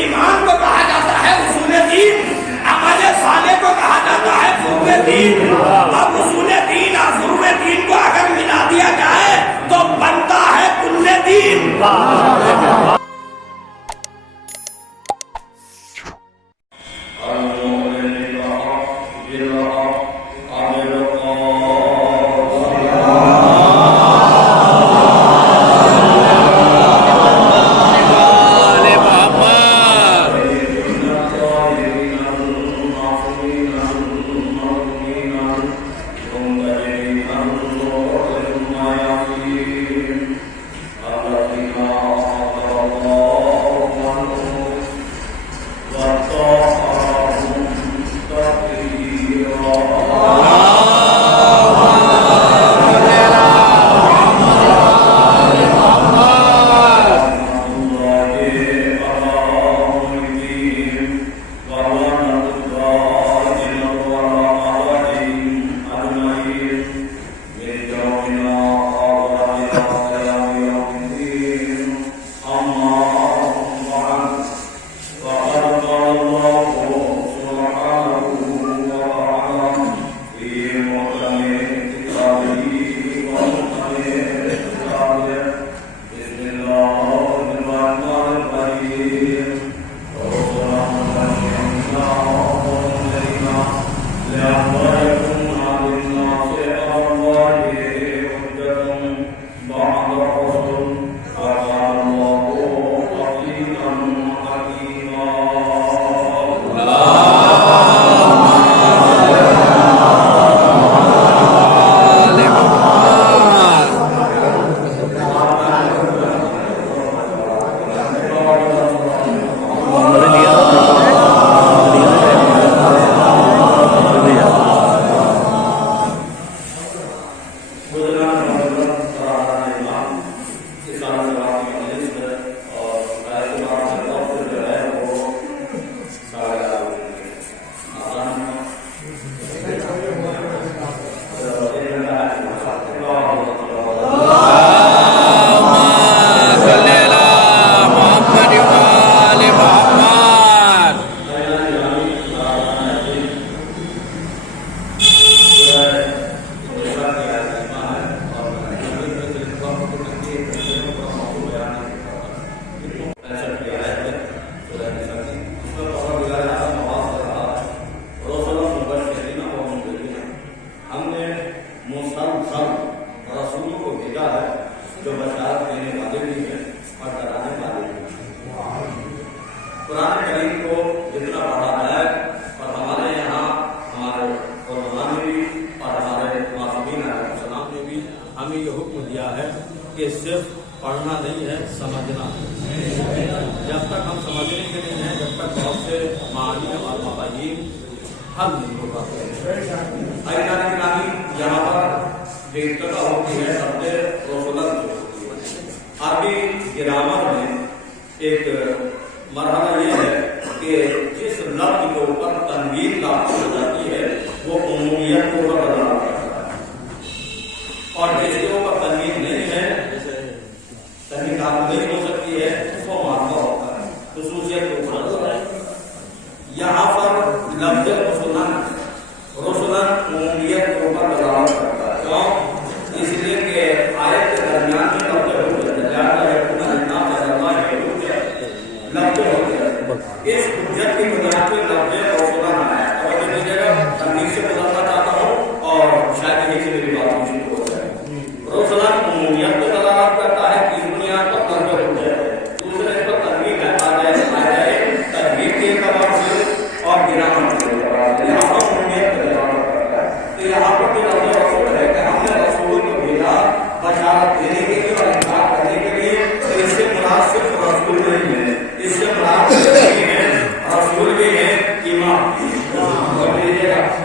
ایمان کو کہا جاتا ہے اصول دین، عمل صالح کو کہا جاتا ہے فروع دین. اب اصول دین اور فروع دین کو اگر ملا دیا جائے تو بنتا ہے کل دین.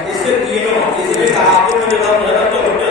اس سے تینوں اس لیے کہا آپ نے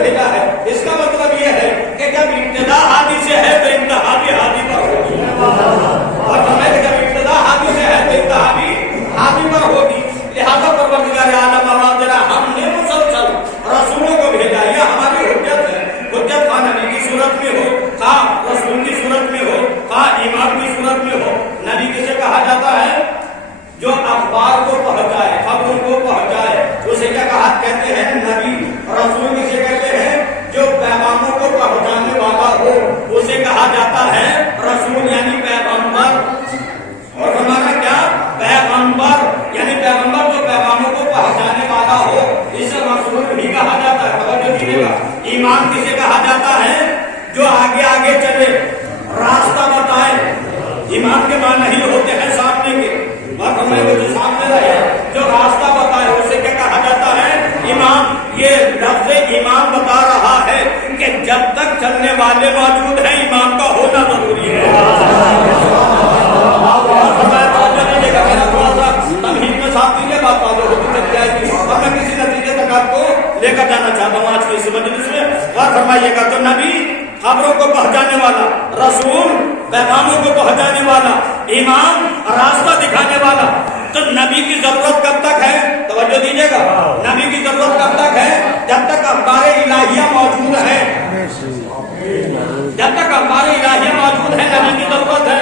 بھیجا ہے. اس کا مطلب یہ ہے کہ جب ابتدا ہادی سے ہے تو انتہا بھی ہادی پر ہوگی. اور فرمایا جب ابتدا ہادی سے ہے تو انتہا بھی ہادی پر ہوگی. لہذا پروردگار عالم آواز ہم نے مسلسل رسولوں کو بھیجا. یہ ہماری حجت ہے. حجت خواہ نبی کی صورت میں ہو, خواہ رسول کی صورت میں ہو, خواہ امام کی صورت میں ہو. نبی کسے کہا جاتا ہے؟ جو اخبار کو پہنچائے, خبروں کو پہنچائے, اسے کیا کہتے ہیں؟ نبی. رسول کسے کہتے ہیں؟ جو پیغاموں کو پہنچانے والا ہو, اسے کہا جاتا ہے رسول یعنی پیغمبر. اور ہمارا کیا؟ پیغمبر یعنی پیغمبر جو پیغاموں کو پہنچانے والا ہو, اسے رسول بھی کہا جاتا ہے. توجہ دیجیے گا. امام کسے کہا جاتا ہے؟ جو آگے آگے چلے, راستہ بتائے. امام کے معنی نہیں ہوتے ہیں سامنے کے, اور ہمیں جو سامنے رہے, جو راستہ بتائے, اسے کیا کہا جاتا ہے؟ امام. یہ لفظ امام بتا رہا ہے کہ جب تک چلنے والے موجود ہیں امام کا ہونا ضروری ہے. اور میں کسی نتیجے تک آپ کو لے کر جانا چاہتا ہوں آج کی اس مجلس میں. اور فرمائیے گا تو نبی خبروں کو پہنچانے والا, رسول پیغاموں کو پہنچانے والا, امام راستہ دکھانے والا. تو نبی کی ضرورت کب تک ہے؟ توجہ دیجیے گا. نبی کی ضرورت کب تک ہے؟ جب تک اخبار الہیہ موجود ہے. جب تک اخبار الہیہ موجود ہے نبی کی ضرورت ہے.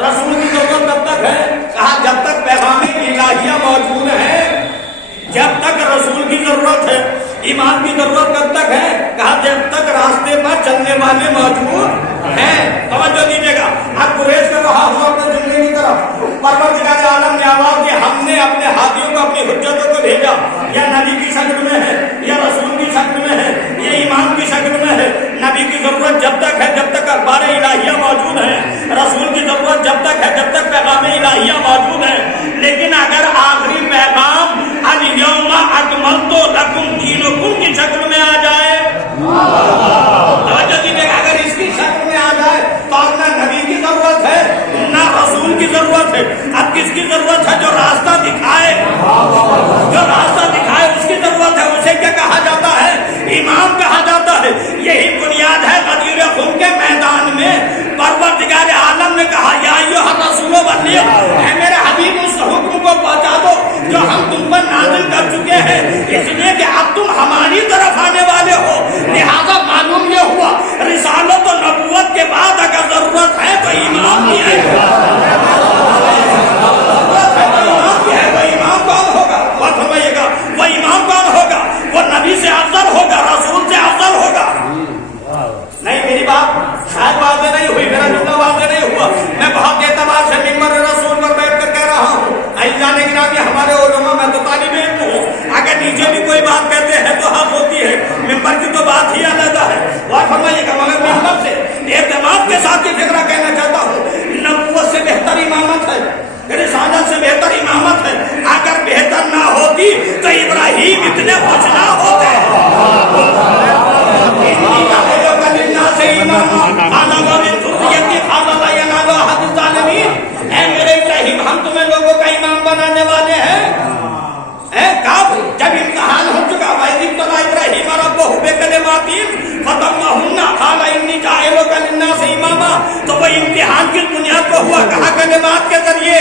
رسول کی ضرورت کب تک ہے؟ کہا جب تک پیغام الہیہ موجود ہے, جب تک رسول کی ضرورت ہے. امام کی ضرورت کب تک ہے؟ کہا جب تک راستے پر چلنے والے موجود ہیں. توجہ دیجیے گا. اب قریش کا رہا ہوں اپنے جملے کی طرف. پروردگار عالم نے آواز دی ہم نے اپنے ہاتھیوں کو, اپنی حجتوں کو بھیجا. یا نبی کی شکل میں ہے, یا رسول کی شکل میں ہے, یا امام کی شکل میں ہے. نبی کی ضرورت جب تک ہے جب تک اخبار الہیہ موجود ہے. رسول کی ضرورت جب تک ہے جب تک پیغام الہیہ موجود ہے. لیکن اگر آخری پیغام الیوم اکملت لکم دینکم کی شکل میں آ جائے, اگر اس کی شکل میں آ جائے تو نہ نبی کی ضرورت ہے نہ رسول کی ضرورت ہے. اب کس کی ضرورت ہے؟ جو راستہ دکھائے. جو راستہ دکھائے اس کی ضرورت ہے. اسے کیا کہا جاتا ہے؟ امام کہا جاتا ہے. یہی بنیاد ہے غدیر خم کے میدان میں پروردگار عالم نے کہا یا ایھا الرسول بلغ, اے میرے حبیب اس حکم کو پہنچا دو جو ہم تم پر نازل کر چکے ہیں, اس لیے کہ اب تم ہماری طرف آنے والے ہو. لہذا معلوم یہ ہوا رسالت و نبوت کے بعد اگر ضرورت ہے تو امام کی ہے. وہ امام کون ہوگا؟ اور فرمائیے گا وہ امام کون ہوگا؟ وہ نبی سے افضل ہوگا, رسول سے افضل ہوگا. نہیں میری بات شاید واضح نہیں ہوئی, میرا جملہ واضح نہیں ہوا. میں بہت اعتبار سے ممبر رسول پر بیٹھ کر کہہ رہا ہوں. جانے کے نام ہمارے علماء, میں تو طالب علم ہوں, اگر نیچے بھی کوئی بات کہتے ہیں تو حق ہوتی ہے. ممبر کی تو بات ہی علیحدہ ہے. اور فرمائیے گا مگر ممبر سے اعتماد کے ساتھ یہ فکرہ کہنا چاہتا ہوں نبوت سے بہتر امامت ہے, رسالت سے بہتر امامت ہے. اگر بہتر نہ ہوتی تو ابراہیم اتنے خوش نہ ہوتے. اے میرے ابراہیم ہم تمہیں لوگوں کا امام بنانے والے ہیں. کب؟ جب امتحان ہو چکا. ابراہیم ربہ بکلمات فتمہن قال انی جاعلک للناس اماما. تو وہ امتحان کس بنیاد پر ہوا؟ کہا کلمات کے ذریعے.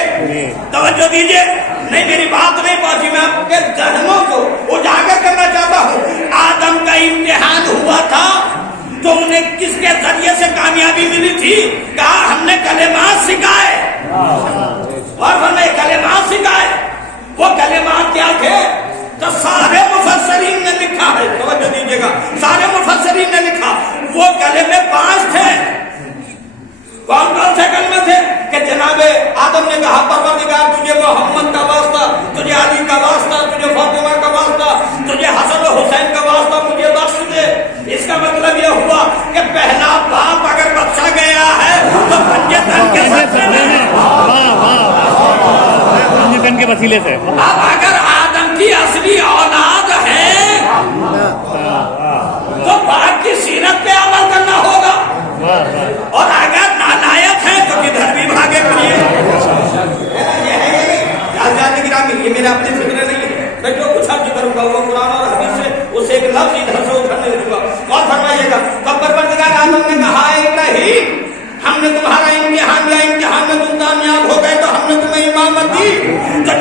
توجہ دیجیے. نہیں میری بات نہیں پہنچی, میں آپ کے ذہنوں کو اجاگر کرنا چاہتا ہوں. آدم کا امتحان ہوا تھا تو انہیں کس کے ذریعے سے کامیابی ملی تھی؟ کہا ہم نے کلمات سکھائے. اور ہم نے کلمات سکھائے. وہ کلمات کیا تھے؟ تو سارے مفسرین نے لکھا ہے. توجہ دیجیے گا. سارے مفسرین نے لکھا وہ کلمے 5 تھے. کون کون سے کلمے تھے؟ کہ جناب آدم نے کہا پروردگار تجھے محمد کا واسطہ, تجھے علی کا واسطہ, تجھے فاطمہ کا واسطہ, تجھے حسن و حسین کا واسطہ مجھے بخش دے. اس کا مطلب یہ ہوا کہ پہلا باپ اگر بخشا گیا ہے تو پنجے تن کے کے وسیلے سے. اب اگر آدم کی اصلی اولاد ہے تو باپ کی سیرت پہ عمل کرنا ہوگا, اور اگر نالائق ہے تو کدھر بھی بھاگے پڑیے. یہ میرا اپنی فکر نہیں ہے. میں جو کچھ ذکر کروں گا وہ قرآن اور حدیث سے اس ایک لفظ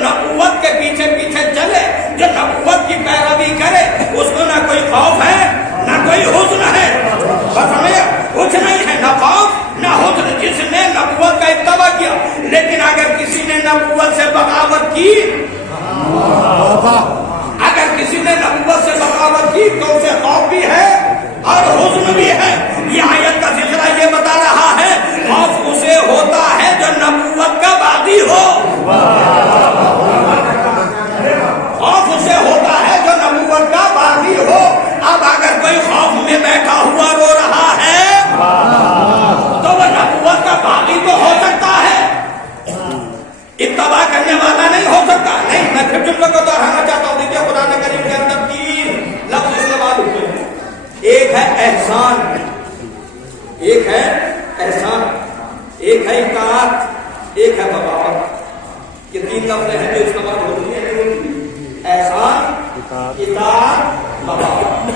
نبوت کے پیچھے پیچھے چلے، جو نبوت کی پیروی کرے، اس کو نہ کوئی خوف ہے نہ کوئی حزن ہے. بس ہمیں کچھ نہیں ہے، نہ خوف نہ حزن. جس نے نبوت کا اتباع کیا، لیکن اگر کسی نے نبوت سے بغاوت کی، اگر کسی نے نبوت سے بغاوت کی تو اسے خوف بھی ہے اور حزن بھی ہے. یہ آیت کا سلسلہ یہ بتا رہا ہے خوف اسے ہوتا ہے جو نبوت کا باغی ہو. خوف اسے ہوتا ہے جو نبوت کا باغی ہو. اب اگر کوئی خوف میں بیٹھا ہوا رو رہا ہے تو وہ نبوت کا باغی تو ہو سکتا ہے، اتباع کرنے والا نہیں ہو سکتا. نہیں، میں پھر جملے کو دہرانا چاہتا ہوں. دیکھیے قرآن کریم کے اندر 3 لفظ استعمال ہوتے ہیں. ایک ہے احسان، ایک ہے احسان، ایک ہے اطاعت، ایک ہے بغاوت. یہ 3 لفظ ہیں جو استعمال ہوتی ہیں: احسان، اطاعت، بغاوت.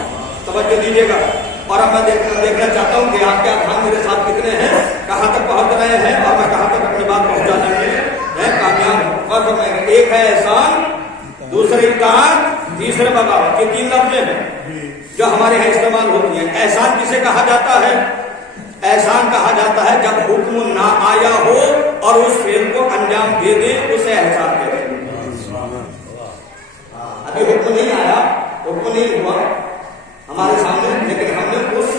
توجہ دیجیے گا. اور اب میں دیکھنا چاہتا ہوں کہ آپ کے اذہان میرے ساتھ کتنے ہیں، کہاں تک پہنچ رہے ہیں اور میں کہاں تک اپنی بات پہنچانے میں کامیاب ہوں. اور ایک ہے احسان، دوسرے اطاعت، تیسرے بغاوت. یہ 3 لفظ ہیں جو ہمارے یہاں استعمال ہوتی ہیں. احسان کسے کہا جاتا ہے؟ احسان کہا جاتا ہے جب حکم نہ آیا ہو اور اس فعل کو انجام دے دے، اسے احسان کہتے ہیں. ابھی حکم نہیں آیا، حکم نہیں ہوا ہمارے سامنے، لیکن ہم نے اس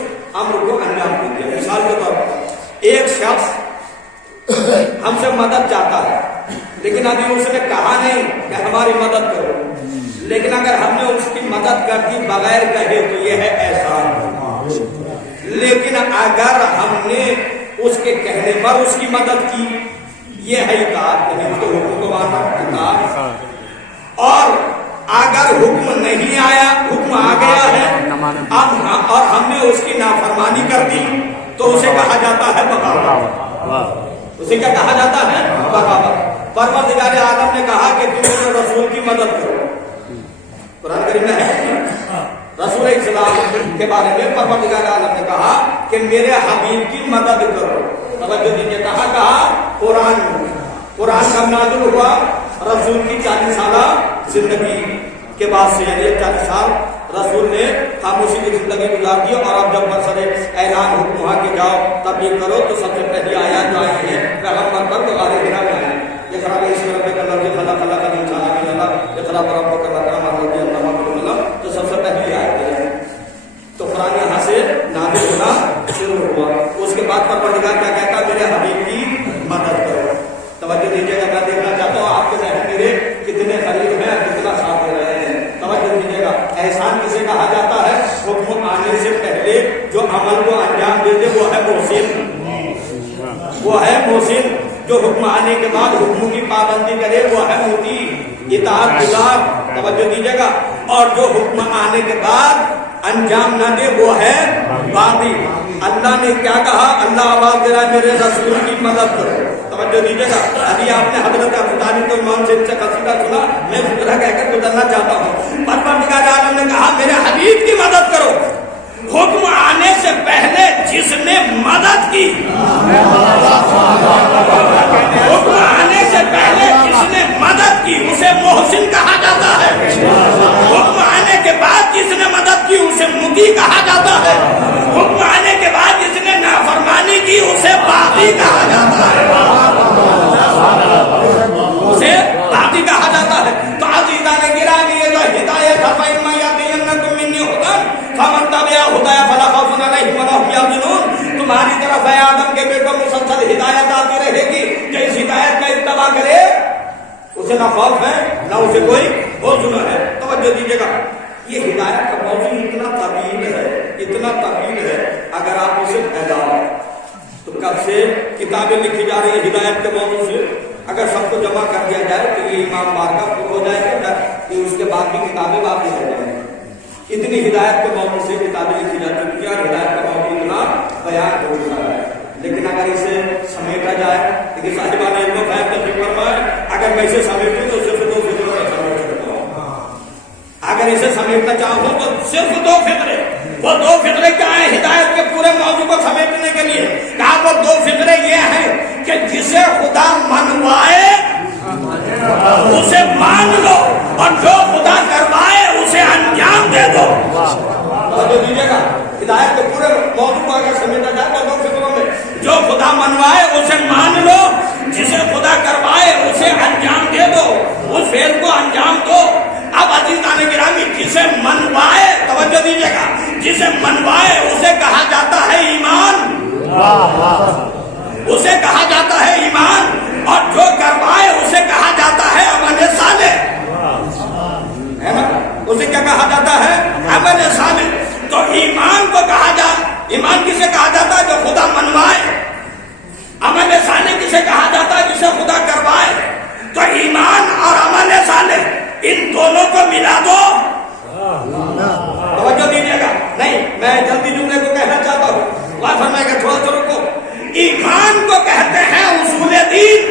امر کو انجام دے دیا. مثال کے طور پر ایک شخص ہم سے مدد چاہتا ہے، لیکن ابھی اس نے کہا نہیں کہ ہماری مدد کرو، لیکن اگر ہم نے اس کی مدد کر دی بغیر کہے تو یہ ہے احسان. لیکن اگر ہم نے اس کے کہنے پر اس کی مدد کی، یہ ہے اطاعت، یعنی اس کے حکم کو ماننا، اطاعت. اور اگر حکم نہیں آیا، حکم آ گیا ہے اب اور ہم نے اس کی نافرمانی کر دی تو اسے کہا جاتا ہے بغاوت. اسے کیا کہا جاتا ہے؟ بغاوت. پروردگار عالم نے کہا کہ تم میرے رسول کی مدد کرو. قرآن کریم میں ہے رسول اسلام کے بارے میں پروردگار عالم نے کہا کہ میرے حبیب کی مدد کرو. توجہ دیجیے، کہا قرآن میں. قرآن کب نازل ہوا؟ رسول کی 40 سالہ زندگی کے بعد سے، یعنی 40 سال رسول نے خاموشی کی زندگی گزار دی. اور اب جب برسر اعلان حکم ہوا کہ جاؤ تبلیغ کرو، تو سب سے پہلی آیات جو آئی ہے پیغمبر پر تو غار حرا میں آئی. یہ خراب ہے اس رب کا لفظ خلق خلق الانسان من علق، یہ خراب رب کا مقام رضی اللہ عنہ، تو سب سے پہلی آیت ہے. تو قرآن یہاں سے نازل ہونا شروع ہوا. اس کے بعد پروردگار کیا کہتا؟ میرے حبیب کی مدد کرو. توجہ دیجیے گا. میں دیکھنا چاہتا ہوں آپ کے ذہن میرے کتنے قریب ہیں، کتنا ساتھ دے رہے ہیں. توجہ دیجیے گا. احسان کسے کہا جاتا ہے؟ حکم آنے سے پہلے جو عمل کو انجام دے دے، وہ ہے محسن. وہ ہے محسن. جو حکم آنے کے بعد حکم کی پابندی کرے وہ ہے مطیع، اطاعت گزار. توجہ دیجیے گا. اور جو حکم آنے کے بعد انجام نہ دے وہ ہے باغی. اللہ نے کیا کہا؟ اللہ آواز دے رہا ہے میرے رسول کی مدد کرو. توجہ دیجیے گا. ابھی آپ نے حضرت ابو طالب المان سے قصیدہ سنا، میں فکرہ کہہ کر گزرنا چاہتا ہوں. پروردگار عالم نے کہا میرے حبیب کی مدد کرو. حکم آنے سے پہلے جس نے مدد کی، حکم آنے سے پہلے جس نے مدد کی اسے محسن کہا جاتا ہے. حکم آنے کے بعد جس نے مدد کی اسے مطیع کہا جاتا ہے. حکم آنے کے بعد جس نے نافرمانی کی اسے باغی کہا جاتا ہے. اسے باغی کہا جاتا ہے. تو عزیزان گرامی، یہ جو ہدایت ہے فَإِمَّا يَأْتِيَنَّكُم مِّنِّي هُدًى فَمَن تَبِعَ هُدَايَ فَلَا خَوْفٌ عَلَيْهِمْ وَلَا هُمْ يَحْزَنُونَ. تمہاری طرف ہے آدم کے بیٹوں مسلسل ہدایت آتی رہے گی. جو اس ہدایت کا اتباع کرے اسے نہ خوف ہے نہ اسے کوئی حزن ہے. توجہ دیجیے گا. یہ ہدایت کا موضوع اتنا طویل ہے، اتنا طویل ہے. اگر آپ اسے پھیلاؤ تو کب سے کتابیں لکھی جا رہی ہیں ہدایت کے موضوع سے. اگر سب کو جمع کر دیا جائے تو یہ امام بارگاہ پر ہو جائے گا کہ اس کے بعد بھی کتابیں باقی ہو جائیں گی. اتنی ہدایت کے موضوع سے کتابیں لکھی جا چکی ہیں اور ہدایت کا موضوع اتنا بیان ہو چکا ہے. لیکن اگر اسے سمیٹا جائے، لیکن صاحبان علم و فہم تشریف فرمائے، اگر میں اسے سمیٹوں تو صرف 2 فکروں میں سمیٹ سکتا ہوں. اگر اسے سمیٹنا چاہوں تو صرف 2 فکرے. وہ 2 فکرے کیا ہیں ہدایت کے پورے موضوع کو سمیٹنے کے لیے؟ کہا وہ 2 فکرے یہ ہیں کہ جسے خدا منوائے اسے مان لو اور جو خدا کروائے اسے انجام دے دو. دیجیے گا ہدایت کے پورے موضوع کو اگر سمجھنا جائے تو 2 فکروں میں جو خدا منوائے اسے مان لو, جسے خدا کروائے اسے انجام دے دو, اس فعل کو انجام دو. اب عزیزان گرامی جسے منوائے, توجہ دیجیے گا, جسے منوائے اسے کہا جاتا ہے ایمان, اسے کہا جاتا ہے ایمان, اور جو کروائے اسے کہا جاتا ہے عمل صالح. اسے کیا کہا جاتا ہے؟ عمل صالح. تو ایمان کو کہا ایمان کسے کہا جاتا ہے؟ جو خدا منوائے. عمل صالح کسے کہا جاتا ہے؟ جسے خدا کروائے. تو ایمان اور عمل صالح ان دونوں کو ملا دو. توجہ دیجیے گا, نہیں میں جلدی جملے کو کہنا چاہتا ہوں, بات فرمائے گا تھوڑا سا رکو. ایمان کو کہتے ہیں اصول دین.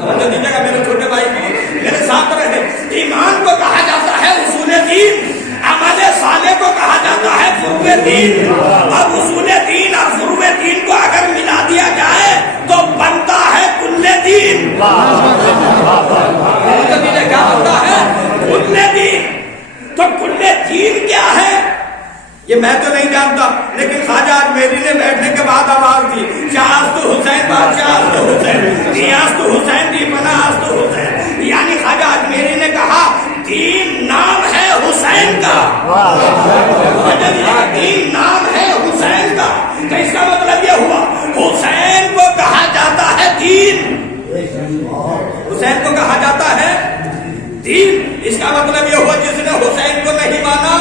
توجہ دیجیے گا میرے چھوٹے بھائی کو, میرے ساتھ رہے. ایمان کو کہا جاتا ہے اصول دین, عمل صالح کو کہا جاتا ہے فروع دین. اب اصول دین اور فروع دین کو اگر ملا دیا جائے تو بنتا ہے کل دین. کیا بنتا ہے؟ کل دین. تو کل دین کیا ہے یہ میں تو نہیں جانتا, لیکن خواجہ اجمیری نے بیٹھنے کے بعد آواز دی, شاہست حسین بادشاہ حسین, ریاست حسین دی پناہ حسین. یعنی خواجہ اجمیری نے کہا دین نام ہے حسین کا, دین نام ہے حسین کا. تو اس کا مطلب یہ ہوا حسین کو کہا جاتا ہے دین, حسین کو کہا جاتا ہے دین. اس کا مطلب یہ ہوا جس نے حسین کو نہیں مانا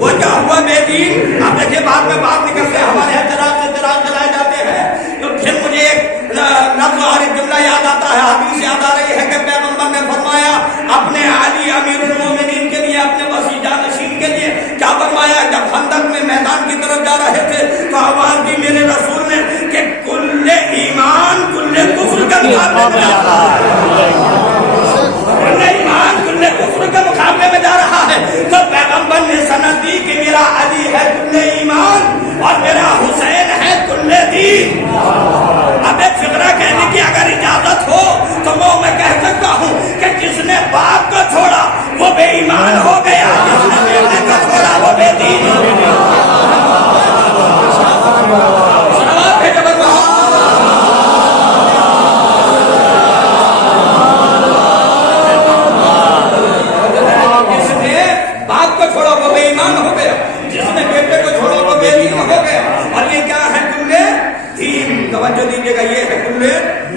وہ کیا ہوا بے دین. اب دیکھیں بعد میں بات نکلتے ہیں, ہمارے اعتراض سے اعتراض چلائے جاتے ہیں. تو پھر مجھے ایک لفظ اور ایک جملہ یاد آتا ہے, حدیث یاد آ رہی ہے کہ پیغمبر نے فرمایا اپنے علی امیر المومنین کے لیے, اپنے وسیع جانشین کے لیے کیا فرمایا؟ جب خندق میں میدان کی طرف جا رہے تھے تو آواز دی میرے رسول نے کہ کل ایمان کل کفر کا مقابلے میں جا رہا ہے, کل ایمان کل کفر کے مقابلے میں جا رہا ہے. تو پیغمبر نے سند دی کہ میرا علی ہے کل ایمان اور میرا حسین ہے کل دین. اب ایک فقرہ کہنے کی اگر اجازت ہو تو میں کہہ سکتا ہوں کہ جس نے باپ کو چھوڑا وہ بے ایمان ہو گیا, جس نے بیٹے کو چھوڑا وہ بے دین ہو گیا. جس نے باپ کو چھوڑا وہ بے ایمان ہو گیا, جس نے بیٹے کو چھوڑا وہ بے دین ہو گیا. اور یہ کیا ہے کل دین؟ توجہ دیجیے گا, یہ ہے کل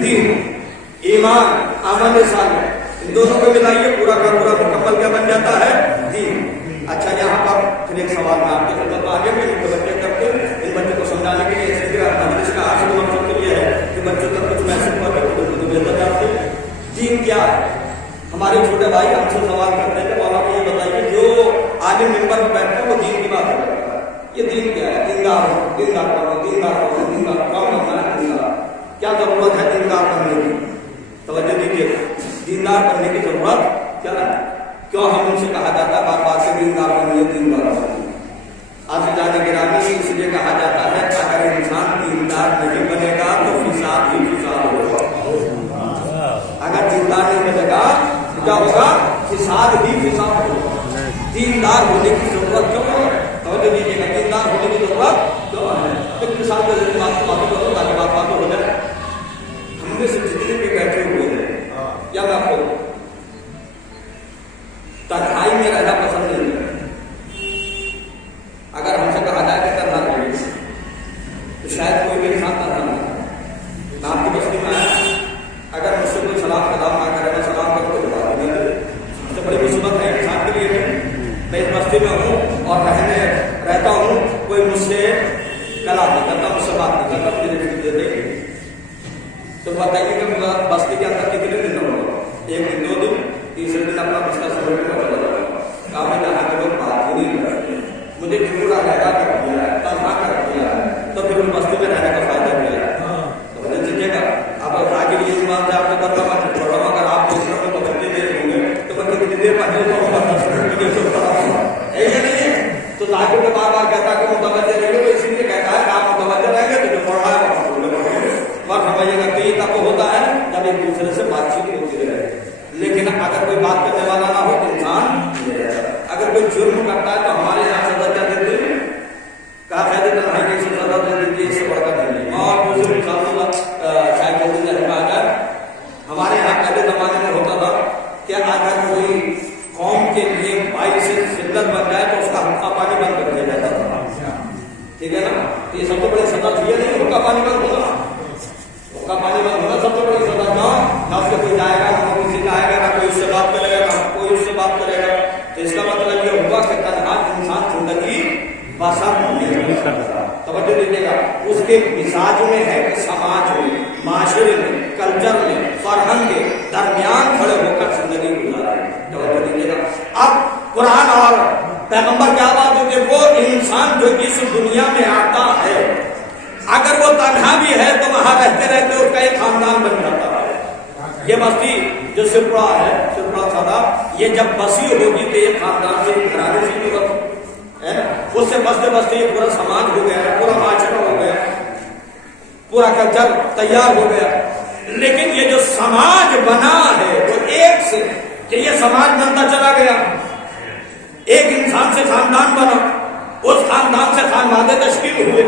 دین. ایمان عمل صالح ان دونوں کو ملائیے, پورا کا پورا مکمل کیا بن جاتا ہے؟ دین. اچھا یہاں پر پھر ایک سوال میں آپ کی خدمت میں آگے میں متوجہ کر کے ان بچوں کو سمجھانے کے لیے مجلس کا آخری مقصد تو یہ ہے کہ بچوں تک کچھ میسج پہنچے بہتر جانتے ہیں دین کیا ہے. ہمارے چھوٹے بھائی ہم سے سوال کرتے ہیں کہ مولانا یہ بتائیے جو عالم ممبر پر بیٹھتا ہے وہ دین کی بات کرتا ہے, یہ دین کیا ہے؟ دیندار ہو, دیندار کرو, دیندار کرو, دیندار کام کرنا ہے. دیندار کیا ضرورت ہے دیندار کرنے کی؟ توجہ دیجیے, دیندار کرنے کی ضرورت کیا ہے؟ کیوں ہم ان سے کہا جاتا ہے بار بار سے دیندار بنیے, دیندار بنیے؟ عزیزان گرامی اس لیے کہا جاتا ہے کہ اگر انسان دیندار نہیں بنے گا تو فساد ہی فساد ہوگا. اگر دیندار نہیں بنے گا کیا ہوگا؟ فساد ہی فساد ہوگا. دیندار ہونے کی ضرورت کیوں ہے؟ توجہ دیجیے گا, دیندار ہونے کی ضرورت کیوں ہے؟ ایک مثال کے ذریعے بات کرو تاکہ بات بات ہو جائے. ہم میں سے جتنے بھی بیٹھے ہوئے ہیں یا میں آپ کو تنہائی میں رہنا پسند نہیں ہے. اگر ہم سے کہا جائے کہ تنہا رہیے تو شاید کوئی بھی انسان تنہا نہیں ہے. میں آپ کی بستی میں آیا, اگر مجھ سے کوئی سلام کلام نہ کرے, میں سلام کروں تو بتا دوں سب سے بڑی مصیبت ہے انسان کے لیے. میں اس بستی میں ہوں اور رہتا ہوں, کوئی مجھ سے کلام نہیں کرتا, مجھ سے بات نہیں کرتا, مجھے رسید دے دے. تو بتائیے کہ بستی کے اندر کتنے دن ہوگا؟ 1 دن 2 دن, تیسرے دن اپنا مسئلہ سمجھ میں چلا جائے گا. کام میں یہاں کے لوگ بات ہی نہیں کرتے, مجھے پورا لہرا کر دیا ہے, تنہا کر دیا ہے, تو پھر اس بستی میں رہنے کا فائدہ کیا ہے؟ تو مجھے سیکھے گا. اب آگے بھی یہ بات ہے آپ کو کرنا میں چھوڑا ہوں, اگر آپ دوسروں کو توجہ دے ہوں گے تو میں کتنی دیر پہلے تو نہیں ہے. تو ظاہر کے بار بار کہتا ہے کہ متوجہ رہیں گے, تو اسی لیے کہتا ہے کہ آپ متوجہ رہیں گے تو جو پڑھ رہا ہے وہ سمجھیے گا. کہ یہ تب ہوتا ہے جب ایک دوسرے سے بات چیت ہوتی رہے. یہ سب سے بڑی سزا یہ نہیں حکا پانی بند ہونا، حکا پانی بند ہونا سب سے بڑی سزا کیوں؟ نہ اس کے کوئی جائے گا، نہ کسی کا آئے گا، نہ کوئی اس سے بات کرے گا، نہ کوئی اس سے بات کرے گا. تو اس کا مطلب یہ ہوا کہ تنہا انسان زندگی بسر نہیں کرتا. توجہ دیجیے گا، اس کے مزاج میں ہے کہ سماج میں، معاشرے میں، کلچر میں، فرہنگ کے درمیان کھڑے ہو کر زندگی گزارے. توجہ دیجیے گا. اب قرآن اور پیغمبر کیا بات ہوتی ہے؟ وہ انسان جو اس دنیا میں آتا ہے اگر وہ تنہا بھی ہے تو وہاں رہتے رہتے اس کا ایک خاندان بن جاتا ہے. یہ بستی جو سرپڑا ہے، سرپڑا سادہ، یہ جب بسی ہوگی تو ایک خاندان سے گھرانے سے ضرورت ہے، اس سے بستے بستے یہ پورا سماج ہو گیا، پورا معاشرہ ہو گیا، پورا کلچر تیار ہو گیا. لیکن یہ جو سماج بنا ہے وہ ایک سے کہ یہ سماج بنتا چلا گیا، ایک انسان سے خاندان بنا، اس خاندان سے خاندان تشکیل ہوئے،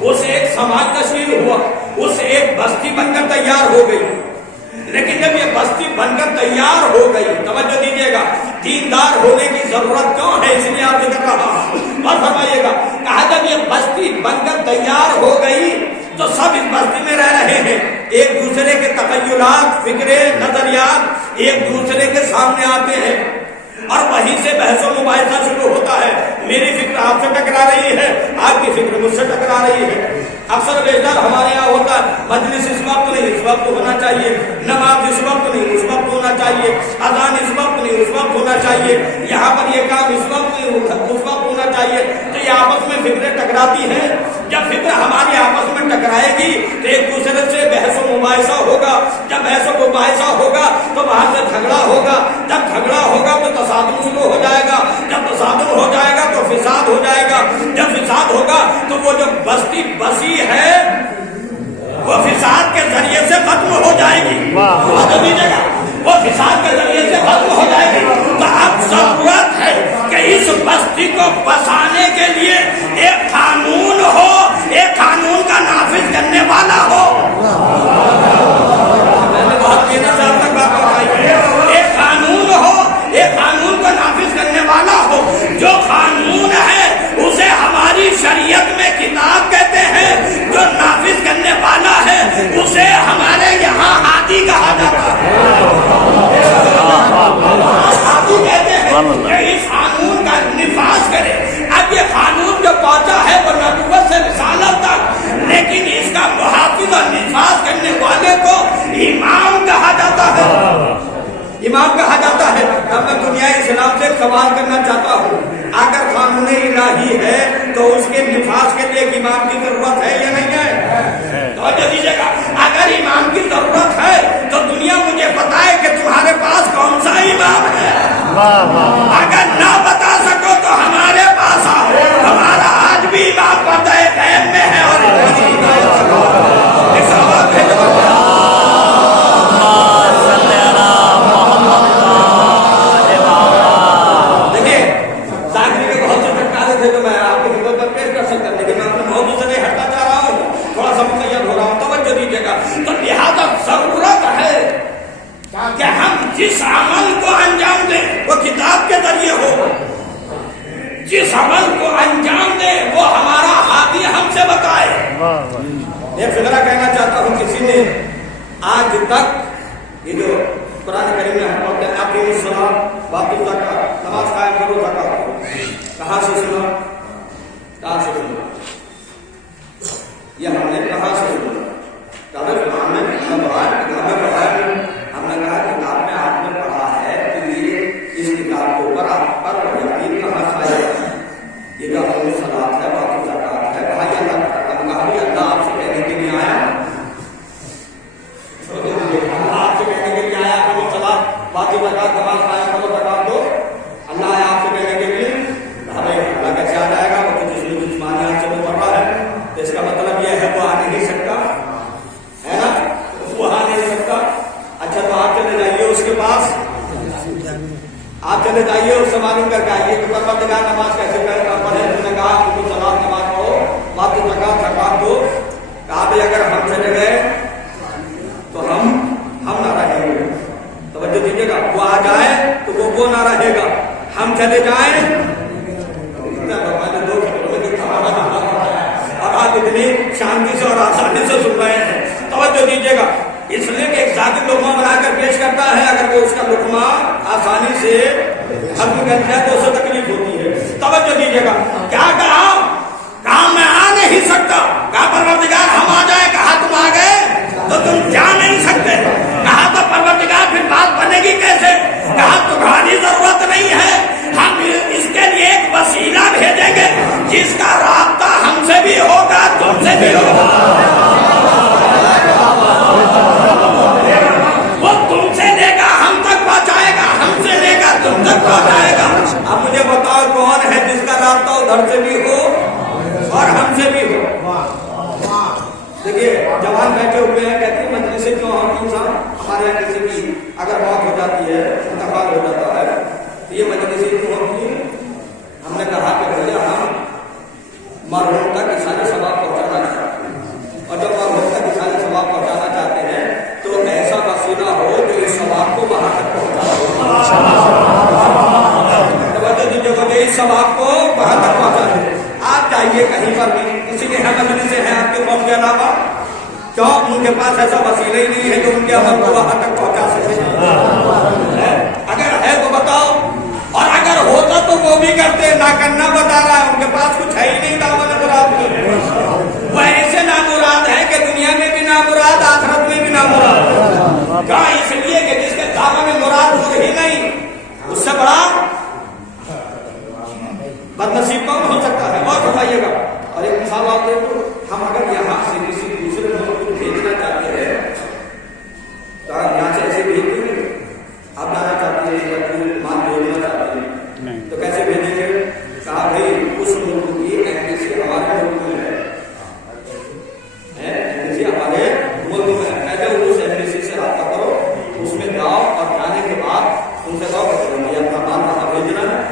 اس سے ایک سماج تشکیل ہوا، اس سے ایک بستی بن کر تیار ہو گئی. لیکن جب یہ بستی بن کر تیار ہو گئی، توجہ دیجیے گا، دیندار ہونے کی ضرورت کیوں ہے اس لیے آپ سے کر رہا ہوں اور فرمائیے گا. کہا جب یہ بستی بن کر تیار ہو گئی تو سب اس بستی میں رہ رہے ہیں، ایک دوسرے کے تخیلات، فکریں، نظریات ایک دوسرے کے سامنے آتے ہیں اور وہیں سے بحث و مباحثہ شروع ہوتا ہے. میری فکر آپ سے ٹکرا رہی ہے، آپ کی فکر مجھ سے ٹکرا رہی ہے. اکثر بیشتر ہمارے یہاں ہوتا ہے مجلس اس وقت نہیں، اس وقت ہونا چاہیے، نماز اس وقت نہیں، اس وقت ہونا چاہیے، اذان اس وقت نہیں، اس وقت ہونا چاہیے، یہاں پر یہ کام اس وقت نہیں، اس وقت ہونا چاہیے. تو یہ آپس میں فکریں ٹکراتی ہیں. جب فکر ہماری آپس میں ٹکرائے گی تو ایک دوسرے سے بحث و مباحثہ ہوگا. جب بحث و مباحثہ ہوگا تو وہاں سے جھگڑا ہوگا. جب جھگڑا ہوگا تو تصادم شروع ہو جائے گا. جب تصادم ہو جائے گا تو فساد ہو جائے گا. جب فساد ہوگا تو وہ جو بستی بسی ہے وہ فساد کے ذریعے سے ختم ہو جائے گی. وہ فساد کے ذریعے سے ختم ہو جائے گی. تو اب ضرورت ہے کہ اس بستی کو بسانے کے لیے ایک قانون ہو، ایک قانون کا نافذ کرنے والا ہو. میں نے بہت محنت سے اب تک بات بتائی ہے. ایک قانون ہو، ایک قانون کو نافذ کرنے والا ہو. جو قانون ہے اسے ہماری شریعت میں کتاب کہتے ہیں، جو نافذ کرنے والا ہے اسے ہمارے یہاں ہادی کہا جاتا ہے. ہادی کہتے ہیں کہ اس قانون کا نفاذ کرے. اب یہ قانون جو پہنچا ہے وہ نبوت سے رسالت تک، لیکن اس کا محافظ اور نفاذ کرنے والے کو امام کہا جاتا ہے. امام کہا جاتا ہے. اب میں دنیا اسلام سے ایک سوال کرنا چاہتا ہوں، اگر قانون الہی ہے تو اس کے نفاذ کے لیے ایک امام کی ضرورت ہے یا نہیں ہے؟ توجہ دیجیے گا. اگر امام کی ضرورت ہے تو دنیا مجھے بتائے کہ تمہارے پاس کون سا امام ہے. اگر نہ بتا سکو تو ہمارے پاس آؤ. ہمارا آج بھی امام پتہ غیب میں ہے اور جس عمل کو انجام دے وہ کتاب کے ذریعے ہو، جس عمل کو انجام دے وہ ہمارا ہادی ہم سے بتائے. میں فکرہ کہنا چاہتا ہوں، کسی نے آج تک یہ جو قرآن کریم میں ہم پڑھتے ہیں اقیموا الصلاۃ وآتوا الزکاۃ، نماز قائم کرو، زکات دو، کہاں سے سنا؟ کہاں سے سنا؟ یہ ہم نے کہاں سے سنا؟ ہم نے پڑھا ہے. ہم نے کہا کتاب میں آپ نے پڑھا ہے تو یہ اس کتاب کے اوپر آپ پر یقین کہاں سے آیا؟ یہ جو اقیموا الصلاۃ ہے، وآتوا الزکاۃ ہے، کہا یہ اللہ کا ہم کہا بھی اللہ آپ سے کہنے کے لیے آیا. آپ سے کہنے کے لیے آیا کہ وہ صلاۃ وآتوا الزکاۃ، نماز قائم کرو، زکات دو. اللہ آیا آپ سے کہنے کے لیے. اللہ کیسے آ جائے گا؟ وہ تو جس میں جسمانیات سے وہ پڑھ رہا ہے. تو اس کا مطلب یہ ہے وہ آ نہیں سکتا ہے نا، وہ آ نہیں سکتا. اچھا تو آپ چلے جائیے اس کے پاس، آپ چلے جائیے اس سے معلوم کر کے آئیے کہ پروردگار نماز کیسے پڑھے. انہوں نے کہا کہ صلاۃ نماز پڑھو، وآتوا الزکاۃ زکات دو. کہا بھائی اگر ہم چلے گئے تو ہم نہ رہیں گے. توجہ دیجیے گا، وہ آ جائے تو وہ نہ رہے گا، ہم چلے جائیں. اب آگے اتنی شانتی سے اور آسانی سے سن رہے ہیں. توجہ دیجیے گا, اس لیے کہ ایک ذاتی لقمہ بنا کر پیش کرتا ہے, اگر وہ اس کا لقمہ آسانی سے ختم کر جائے تو اسے تکلیف ہوتی ہے. توجہ دیجیے گا, کیا کہا میں آ نہیں سکتا, کہا پروردگار ہم آ جائیں, کہا تم آ گئے تو تم جا نہیں سکتے, کہا تو پروردگار پھر بات بنے گی کیسے, کہا تمہاری ضرورت نہیں ہے, ہم اس کے لیے ایک وسیلہ بھیجیں گے جس کا رابطہ ہم سے بھی ہوگا تم سے بھی ہوگا, وہ تم سے لے گا ہم تک پہنچائے گا, ہم سے لے گا تم تک پہنچائے گا. اب مجھے بتاؤ کون ہے جس کا رابطہ ادھر سے بھی ہو اور ہم سے بھی ہو. دیکھیے جوان بیٹھے ہوئے ہیں, کہتے ہیں مجلسیں کیوں ہوتی ہیں, ہمارے یہاں کسی کی اگر موت ہو جاتی ہے, انتقال ہو جاتا ہے, تو یہ مجلسیں کیوں ہوتی ہیں. ہم نے کہا کہ بھیا ہم مرحوم تک سارے ثواب پہنچانا چاہتے ہیں, اور جب مرحوم تک سارے ثواب پہنچانا چاہتے ہیں تو ایسا وسیلہ ہو جو اس ثواب کو وہاں تک پہنچا دے, اس ثواب کو وہاں تک پہنچا دے. آپ جائیے کہیں پر بھی, کسی کے یہاں مجلس سے ہیں آپ کے قوم کے علاوہ, کیوں ان کے پاس ایسا وسیلہ ہی نہیں ہے جو ان کے عمل کو وہاں تک پہنچا سکے. اگر ہے تو بتاؤ, اور اگر ہوتا تو وہ بھی کرتے, نہ کرنا بتا رہا ہے, ان کے پاس کچھ ہے ہی نہیں دعوت مراد میں. وہ ایسے نامراد ہے کہ دنیا میں بھی نامراد, آخرت میں بھی نامراد. کیا اس لیے کہ جس کے دعوے میں مراد ہو ہی نہیں, اس سے بڑا بدنصیب کون ہو سکتا ہے. اور فرمائیے گا, اور ایک مثال آپ دیکھو, ہم اگر یہاں سے کسی دوسرے ملک کو بھیجنا چاہتے ہیں تو یہاں سے ایسے بھیج دیں گے. آپ جانا چاہتے ہیں یا مال بھیجنا چاہتے ہیں تو کیسے بھیجیں گے, کہا بھائی اس ملک کی ایمبیسی ہمارے ملک میں ہے, ایمبیسی ہمارے ملک میں ہے, پہلے اس ایمبیسی سے رابطہ کرو, اس میں جاؤ, اور جانے کے بعد ان سے کہو کہ مجھے اپنا مال وہاں بھیجنا ہے,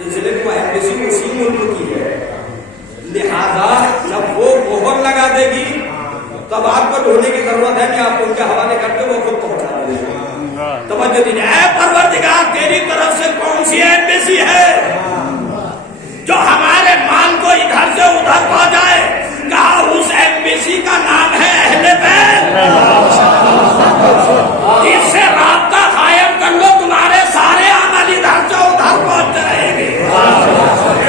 اس لیے کہ وہ ایمبیسی اسی ملک کی ہے, لہذا جب وہ مہر لگا دے گی تب آپ کو ڈھونڈنے کی ضرورت ہے کہ آپ ان کے حوالے کر کے وہ خود پہنچا دیں گے. توجہ دیجیے, اے پروردگار تیری طرف سے کون سی ایمبیسی ہے جو ہمارے مال کو ادھر سے ادھر پہنچائے, کہا اس ایمبیسی کا نام ہے اہل بیت. اس سے رابطہ قائم کر لو, تمہارے سارے عمل ادھر سے ادھر پہنچتے رہیں گے.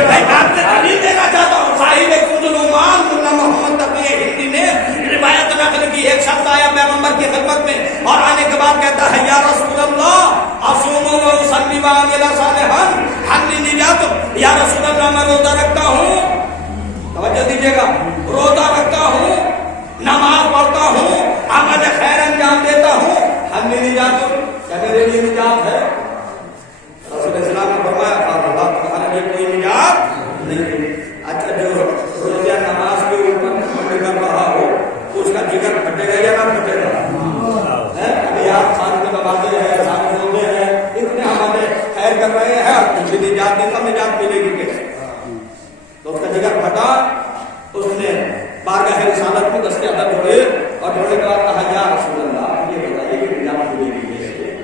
میں آپ سے دلیل دینا چاہتا ہوں, صاحب کنز الایمان مولانا محمد تقی ہندی نے روایت نقل کی, ایک شخص آیا پیغمبر کی خدمت میں اور آنے کے بعد کہتا ہے, یا رسول اللہ اصوم و اصلی واعمل صالحا حل لی نجات. یا رسول اللہ میں روزہ رکھتا ہوں, توجہ دیجیے گا, روزہ رکھتا ہوں, نماز پڑھتا ہوں, عمل خیر انجام دیتا ہوں, حل لی نجات, کیا میرے لیے نجات ہے؟ رسول اسلام نے فرمایا اللہ تمہارے لیے کوئی نجات نہیں. اچھا جو روزہ نماز کے اوپر عمل کر رہا ہو اس کا جگر پھٹے گا یا نہ پھٹے گا؟ ابھی آپ سارے نمازیں ہیں, سارے روزے ہیں, اتنے ہمارے خیر کر رہے ہیں, کچھ بھی نجات نہیں, سب نجات ملے گی کیسے؟ تو اس کا جگر پھٹا, اس نے بارگاہ رسالت میں دستے ادب ہوئے اور ہونے کے بعد کہا, یا رسول اللہ یہ بتائیے کہ نجات ملے گی کیسے؟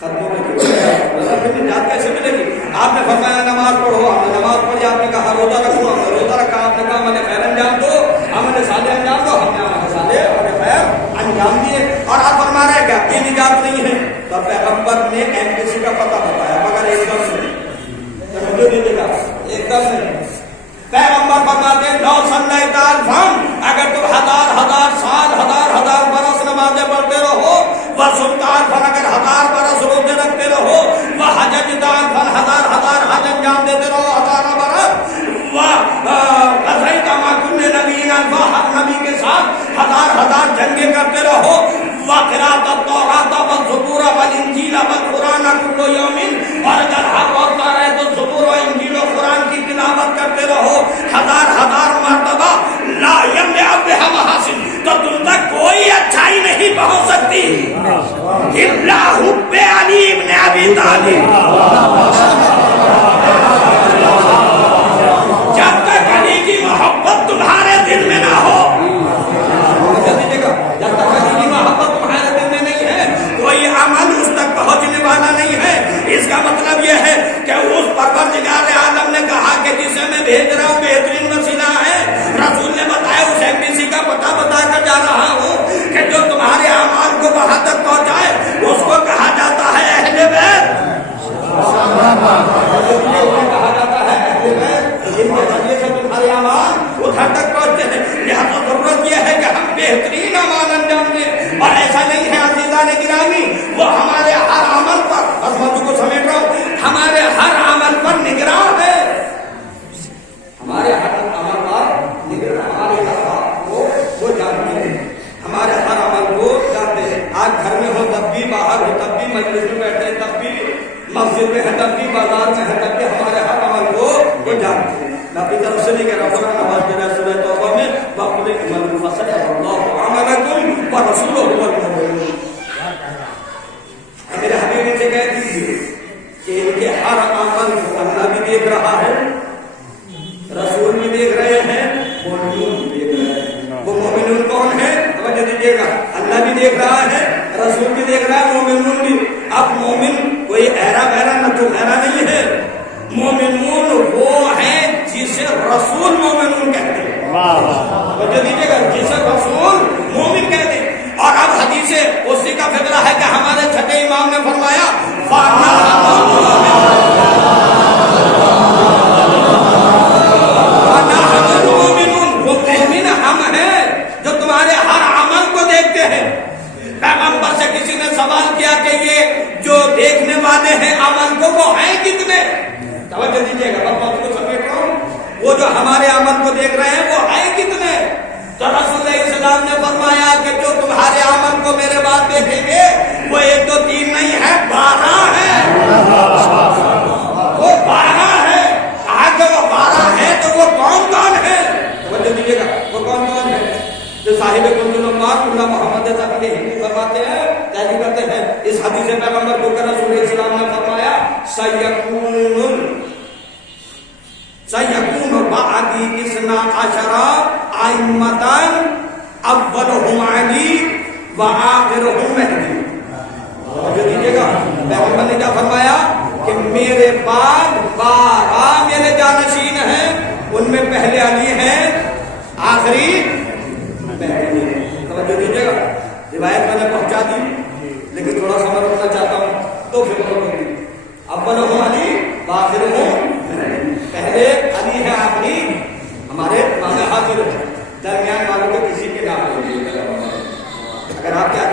خطبوں میں نجات کیسے ملے گی؟ آپ نے فرمایا نماز پڑھو, آپ نے نماز پڑھی, آپ نے کہا روزہ رکھو, ہم نے روزہ رکھا, آپ نے کہا ہم نے خیر انجام دو, ہم نے صالح انجام دو, ہم نے عمل صالح اور خیر انجام دیے, اور آپ فرما رہے ہیں کہ آپ کی نجات نہیں ہے. تو پیغمبر نے ایمبیسی کا پتہ بتایا, مگر ایک دم سے سمجھو دیجیے گا, ایک دم سے پیغمبر فرماتے ہیں, لو صلیت الفم, اگر تم ہزار سال, ہزار برس نمازیں پڑھتے رہو, وہ سلطان فن, اگر 1000 برس روزے رکھتے رہو, وہ حججدان فن, ہزار حج انجام دیتے رہو, 1000 برس, وہ غزیت ما کل نبی الفا, ہر نبی کے ساتھ 1000 جنگیں کرتے رہو, وہ قرات التوراۃ والزبور والانجیل والقرآن کل یوم, اور اگر ہر وقت آ رہے تو زبور و انجیل و قرآن کی تلاوت کرتے رہو 1000 مرتبہ, لا یمنع بها محاسن, تو تم تک کوئی اچھائی نہیں پہنچ سکتی الا حب علی ابن ابی طالب. جب تک علی کی محبت تمہارے دل میں نہ ہو, جب تک علی کی محبت تمہارے دل میں نہیں ہے, کوئی عمل اس تک پہنچنے والا نہیں ہے. اس کا مطلب یہ ہے کہ اس پروردگار عالم نے کہا کہ جسے میں بھیج رہا ہوں بہترین وسیلہ ہے, رسول نے بتایا ادھر تک پہنچتے ہیں. لہذا ضرورت یہ ہے کہ ہم بہترین اعمال انجام دیں. اور ایسا نہیں ہے عزیزان گرامی وہ ہمارے ہر عمل پر، بس موضوع کو سمیٹ رہا ہوں، ہمارے ہر عمل پر نگراں ہے. ہمارے ہر عمل پر نگراں، ہمارے ہر بات کو وہ جانتے ہیں، ہمارے ہر عمل کو جانتے ہیں. آج گھر میں ہو تب بھی، باہر ہو تب بھی، مجلس میں بیٹھے ہیں تب بھی، مسجد میں ہے تب بھی، بازار میں ہے تب بھی، ہمارے ہر عمل کو وہ جانتے ہیں. میں اپنی طرف سے نہیں کہہ رہا، قرآن آواز دے رہا ہے سورہ توبہ میں وَقُلِ اعْمَلُوا فَسَيَرَى عَمَلَكُمْ وَرَسُولُهُ وَالْمُؤْمِنُونَ. میرے حبیب نے کہہ دیجیے کہ ان کے ہر عمل کو اللہ بھی دیکھ رہا ہے، رسول بھی دیکھ رہے ہیں، مومنون بھی دیکھ رہے ہیں. وہ مومنون کون ہے؟ توجہ دیجیے گا. اللہ بھی دیکھ رہا ہے، رسول بھی دیکھ رہا ہے، مومنون بھی. اب مومن کوئی ایرا غیرا نہ تو غیرا نہیں ہے. مومنون وہ ہے جسے رسول مومنون کہتے ہیں. توجہ دیجیے گا، جسے رسول مومن کہتے ہیں. اور اب حدیث اسی کا فقرہ ہے کہ ہمارے چھٹے امام نے فرمایا ہم ہیں جو تمہارے ہر عمل کو دیکھتے ہیں. پیغمبر سے کسی نے سوال کیا کہ یہ جو دیکھنے والے ہیں عمل کو وہ ہیں کتنے؟ توجہ دیجیے گا، بات کو سمیٹ رہا ہوں. وہ جو ہمارے عمل کو دیکھ رہے ہیں وہ ہیں کتنے؟ تو رسول اسلام نے فرمایا کہ جو تمہارے عمل کو میرے بعد دیکھیں گے وہ 1 2 3 نہیں ہے، 12 ہے. وہ 12 ہے. آگے وہ 12 ہے تو وہ کون کون ہے؟ توجہ دیجیے گا، وہ کون کون ہے؟ جو صاحب کنز العمار اللہ محمد صاحب ہندی فرماتے ہیں، تحریر کرتے ہیں اس حدیث پیغمبر کو کہ رسول اسلام نے فرمایا سیکون بعدی 12 ائمۃ اولہم علی وآخرہم مہدی. توجہ دیجیے گا، پیغمبر نے کیا فرمایا کہ میرے بعد 12 میرے جانشین ہیں، ان میں پہلے علی ہیں، آخری مہدی. توجہ دیجیے گا، روایت میں نے پہنچا دی لیکن تھوڑا سا میں رکنا چاہتا ہوں تو پھر اولہم علی وآخرہم مہدی. پہلے علی ہے، آخری ہمارے امام حاضر ہیں. درمیان والوں کے کسی کے نام نہیں. اگر آپ کیا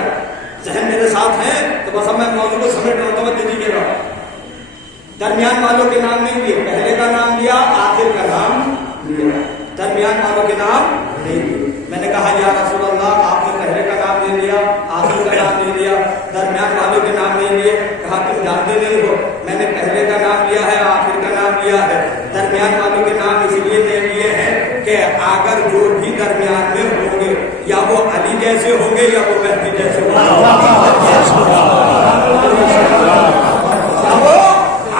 ذہن میرے ساتھ ہیں تو بس اب میں موضوع کو سمیٹ رہا ہوں، توجہ دیجیے گا. درمیان والوں کے نام نہیں لیے، پہلے کا نام لیا، آخر کا نام لیا، درمیان والوں کے نام نہیں لیے. میں نے کہا یا رسول اللہ آپ نے پہلے کا نام لے لیا، آخر کا نام لے لیا، درمیان والوں کے نام نہیں لیے. کہا تم جانتے نہیں ہو میں نے پہلے کا نام لیا ہے، آخر کا نام لیا ہے، درمیان والوں کے نام اس لیے لے لیے ہیں کہ اگر جو بھی درمیان میں ہوں گے یا وہ علی جیسے ہوں گے یا وہ مہدی جیسے ہوں گے، یا وہ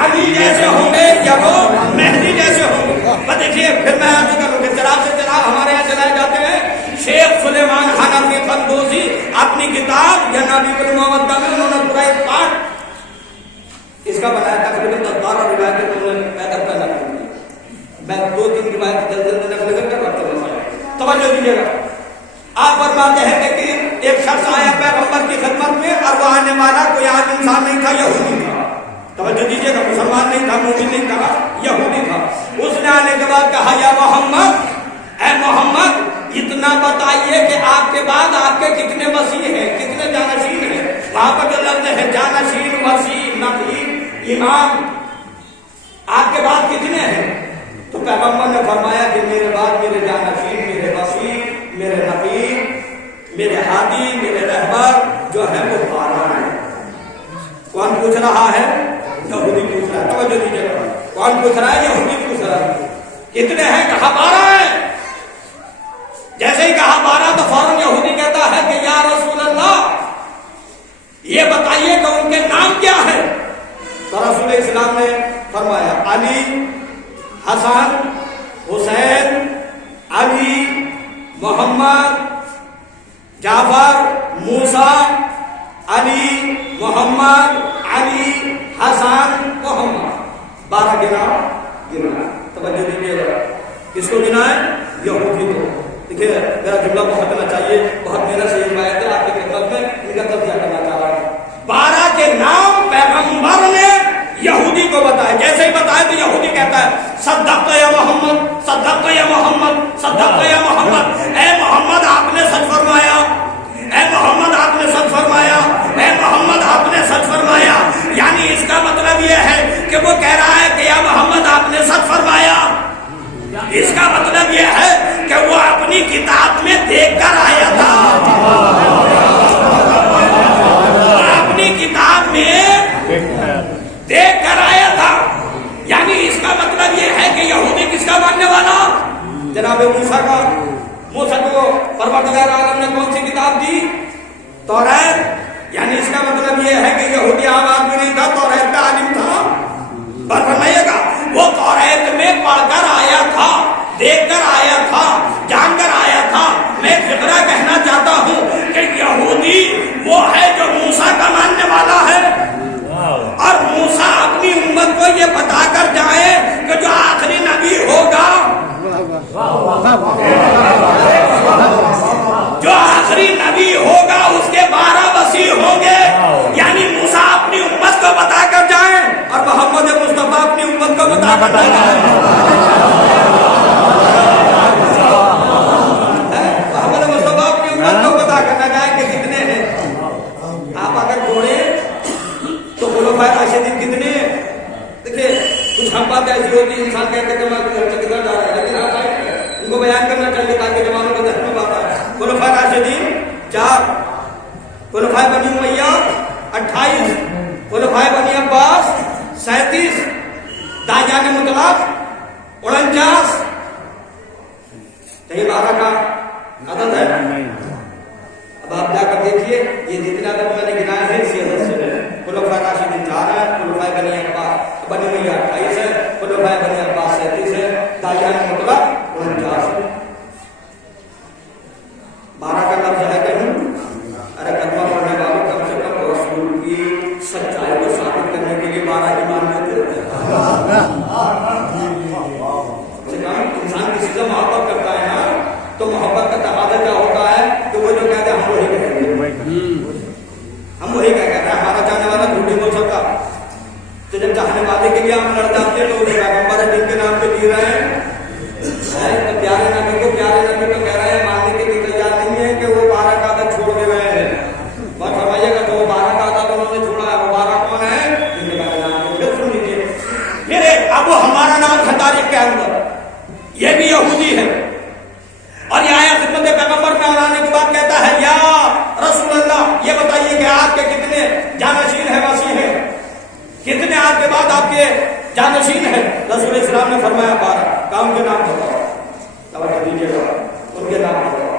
علی جیسے ہوں گے یا وہ مہدی جیسے ہوں گے. دیکھیے پھر میں آگے کروں گا. جناب سے جناب ہمارے یہاں چلائے جاتے ہیں شیخ سلیمان حنفی قندوزی اپنی کتاب یا نبی المودہ میں انہوں نے پورا ایک پارٹ اس کا بنایا. تقریباً 10-12 روایتیں انہوں نے پیدا پیدا کر دی. میں 2-3 روایت جلد نقل کر کے رکھتا ہوں. توجہ دیجیے گا، آپ فرماتے ہیں کہ ایک شخص آیا پیغمبر کی خدمت میں اور وہ آنے والا کوئی عام انسان نہیں تھا، یہودی تھا. توجہ دیجیے گا، مسلمان نہیں تھا، مومن نہیں تھا، یہودی تھا. اس نے آنے کے بعد کہا یا محمد، اے محمد اتنا بتائیے کہ آپ کے بعد آپ کے کتنے وسیع ہیں، کتنے جانشین ہیں. وہاں پر جو لفظ ہے جانشین، وسیع، نقیب، امام، آپ کے بعد کتنے ہیں؟ تو پیغمبر نے فرمایا کہ میرے بعد میرے جانشین، میرے وسیع، میرے نقیب، میرے ہادی، میرے رہبر جو ہے وہ 12 ہیں. کون پوچھ رہا ہے؟ یہودی پوچھ رہا ہے. توجہ دیجیے گا، کون پوچھ رہا ہے؟ یہودی پوچھ رہا ہے. کتنے ہیں؟ کہا 12 ہیں. جیسے ہی کہا 12 تو فوراً یہودی کہتا ہے کہ یا رسول اللہ یہ بتائیے کہ ان کے نام کیا ہے؟ تو رسول اسلام نے فرمایا علی، حسن، حسین، علی، محمد، جعفر، موسیٰ، علی، محمد، علی، حسن، محمد. 12 گنا. توجہ دیجیے گا، کس کو گنا ہے؟ یہودی کو. دیکھیے میرا جملہ بہت کرنا چاہیے، بہت محنت سے یہ بات ہے آپ کی خدمت میں ان کا تجزیہ کرنا چاہ رہا ہوں. 12 کے نام پیغمبر نے یہودی کو بتایا. جیسے ہی بتایا تو یہودی کہتا ہے صدقت یا محمد، صدقت یا محمد، صدقت موسیٰ کو پروردگار عالم نے کون سی کتاب دی؟ توریت. یعنی اس کا مطلب یہ ہے کہ یہودی عام آدمی نہیں تھا، توریت کا عالم تھا. بات فرمائیے گا. وہ توریت میں پڑھ کر آیا تھا، دیکھ کر آیا تھا، جان کر آیا تھا. میں فقرہ کہنا چاہتا ہوں کہ یہودی وہ ہے جو موسیٰ کا ماننے والا ہے، اور موسیٰ اپنی امت کو یہ بتا کر جائے کہ جو آخری نبی ہوگا، جو آخری نبی ہوگا اس کے 12 وصی ہوں گے. یعنی موسیٰ اپنی امت کو بتا کر جائیں اور محمد مصطفیٰ اپنی امت کو بتا کر جائیں. محمد مصطفیٰ اپنی امت کو بتا کر جائیں کہ کتنے ہیں. آپ اگر جوڑیں تو خلفائے راشدین کتنے ہیں؟ دیکھیے کچھ ہم بات ایسی ہوتی ہے انسان کہتے کہ میں کدھر جا رہا ہے، لیکن آپ ان کو بیان کرنا چاہیے تاکہ جوانوں کے ذہن میں بات آئے. خلفائے راشدین 4، خلفائے بنی امیہ 28، خلفائے بنی عباس 37، داجان مطلق 49. یہ 12 کا عدد ہے. اب آپ جا کر دیکھیے یہ جتنے عدد میں نے گنائے ہیں اسی عدد سے ہے. خلفائے راشدین 4 ہے، خلفائے بنی عباس بنی امیہ 28 ہے، خلفائے بنی عباس 37 ہے، داجان مطلق 49 ہے. 12 کا لفظ ہے کہیں. ارے کلمہ پڑھنے والے کم سے کم رسول کی سچائی کو ثابت کرنے کے لیے 12 کی مان لیتے ہیں. انسان کسی سے محبت کرتا ہے نا تو محبت کا تقاضا کیا ہوتا ہے کہ وہ جو کہتے ہیں ہم وہی کہتے ہیں، ہم وہی کہتے ہیں. ہمارا چاہنے والا جھوٹ نہیں بول سکتا. تو جب چاہنے والے کے لیے ہم لڑ جاتے ہیں تو وہ پیغمبر جن کے نام پہ جی رہے ہیں تو پیارے نبی کو کہہ رہے ہیں ماننے کے لیے تیار نہیں ہے کہ وہ 12 کا عدد چھوڑ دے رہے ہیں. بات فرمائیے گا تو وہ 12 کا عدد انہوں نے چھوڑا ہے. وہ 12 کون ہے؟ جن کے نام پھر سن لیجیے. پھر اب وہ ہمارا نام ہے تاریخ کے اندر، یہ بھی یہودی ہے. اور یہ آیا خدمت پیغمبر میں آنے کے بعد کہتا ہے یا رسول اللہ یہ بتائیے کہ آپ کے کتنے جانشین ہیں، وصی ہیں، کتنے آپ کے بعد آپ کے جانشین ہیں؟ رسول اسلام نے فرمایا 12. کام کے نام بتاؤ. توجہ دیجیے گا، ان کے نام بتاؤ.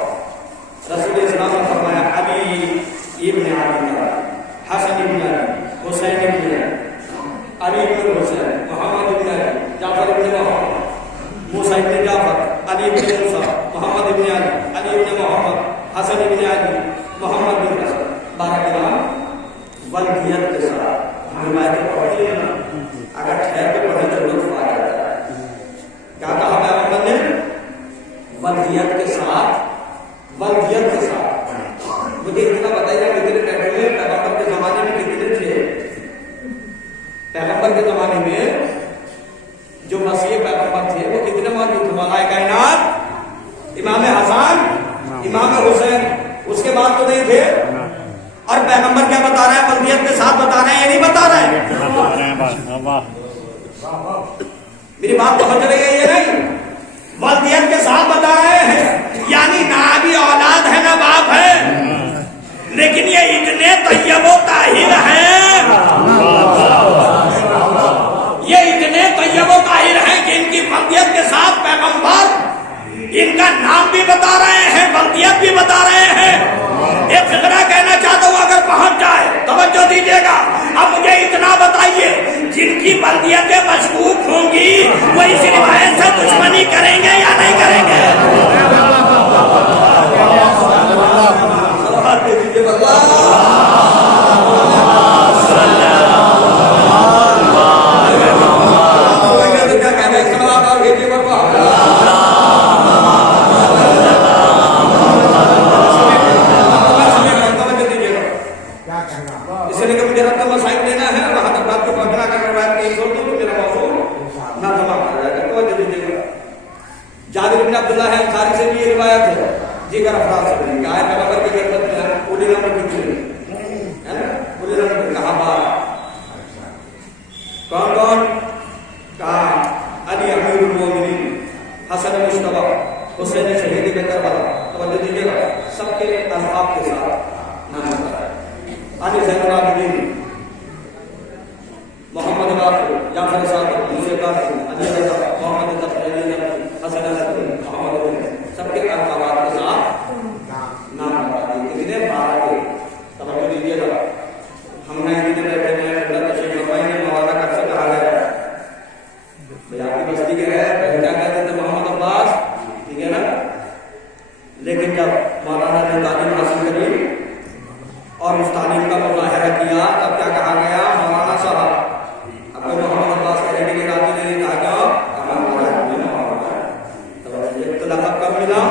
رسول اسلام نے فرمایا علی ابن علی، حسن ابن علی، حسین ابن علی، علی ابن حسین، محمد ابن علی، جعفر ابن محمد، موسیٰ ابن جعفر، علی ابن موسیٰ، محمد ابن علی، علی ابن محمد، حسن ابن علی، محمد بن حسن. 12 کے نام ولدیت کے ساتھ. روایتیں پڑھتی ہیں نا، اگر ٹھہر کے پڑھیں تو لطف آ جاتا ہے. کیا کہا پیغمبر نے؟ ولدیت کے ساتھ، ولدیت کے ساتھ. مجھے اتنا بتائیے کتنے کہتے ہیں پیغمبر کے زمانے میں کتنے تھے؟ پیغمبر کے زمانے میں جو مسیح پیغمبر تھے وہ کتنے موجود تھے؟ ملائکہ کائنات، امام حسن، امام حسین، اس کے بعد تو نہیں تھے. اور پیغمبر کیا بتا رہے ہیں؟ ولدیت کے ساتھ بتا رہے ہیں یا نہیں بتا رہے ہیں؟ میری بات پہنچ رہی ہے یہ نہیں؟ ولدیت کے ساتھ بتا رہے ہیں، یعنی نہ ابھی اولاد ہے نہ باپ ہے، لیکن یہ اتنے طیب و طاہر ہیں، یہ اتنے طیب و طاہر ہیں کہ ان کی ولدیت کے ساتھ پیغمبر ان کا نام بھی بتا رہے ہیں، ولدیت بھی بتا رہے ہیں. ایک فقرہ کہنا چاہتا ہوں اگر پہنچ جائے توجہ دیجیے گا. اب مجھے اتنا بتائیے جن کی ولدیتیں مشکوک ہوں گی وہ اس روایت سے دشمنی کریں گے یا نہیں کریں گے؟ جابر بن عبداللہ ہے انصاری سے بھی یہ روایت ہے، دیگر افراد سے بھی. کہا ہے پیغمبر کی خدمت میں اولی نمبر کتنے ہیں؟ اولی نمبر کہا 12. کون کون؟ کہا علی امیر المومنین، حسن مشتبہ، حسین شہید کربلا. توجہ دیجیے گا، سب کے القاب کے ساتھ نام بتایا. علی زین العابدین، محمد باقر، جعفر صادق، موسیٰ قاسم، علی رضا، محمد تقی، حسن حسن، محمد سب لیکن جب مولانا نے تعلیم حاصل کری اور اس تعلیم کا مظاہرہ کیا تب کیا کہا گیا؟ مولانا صاحب اب محمد عباس کرنے کے لیے راضی نہیں کہا گیا تو لقب کب ملا؟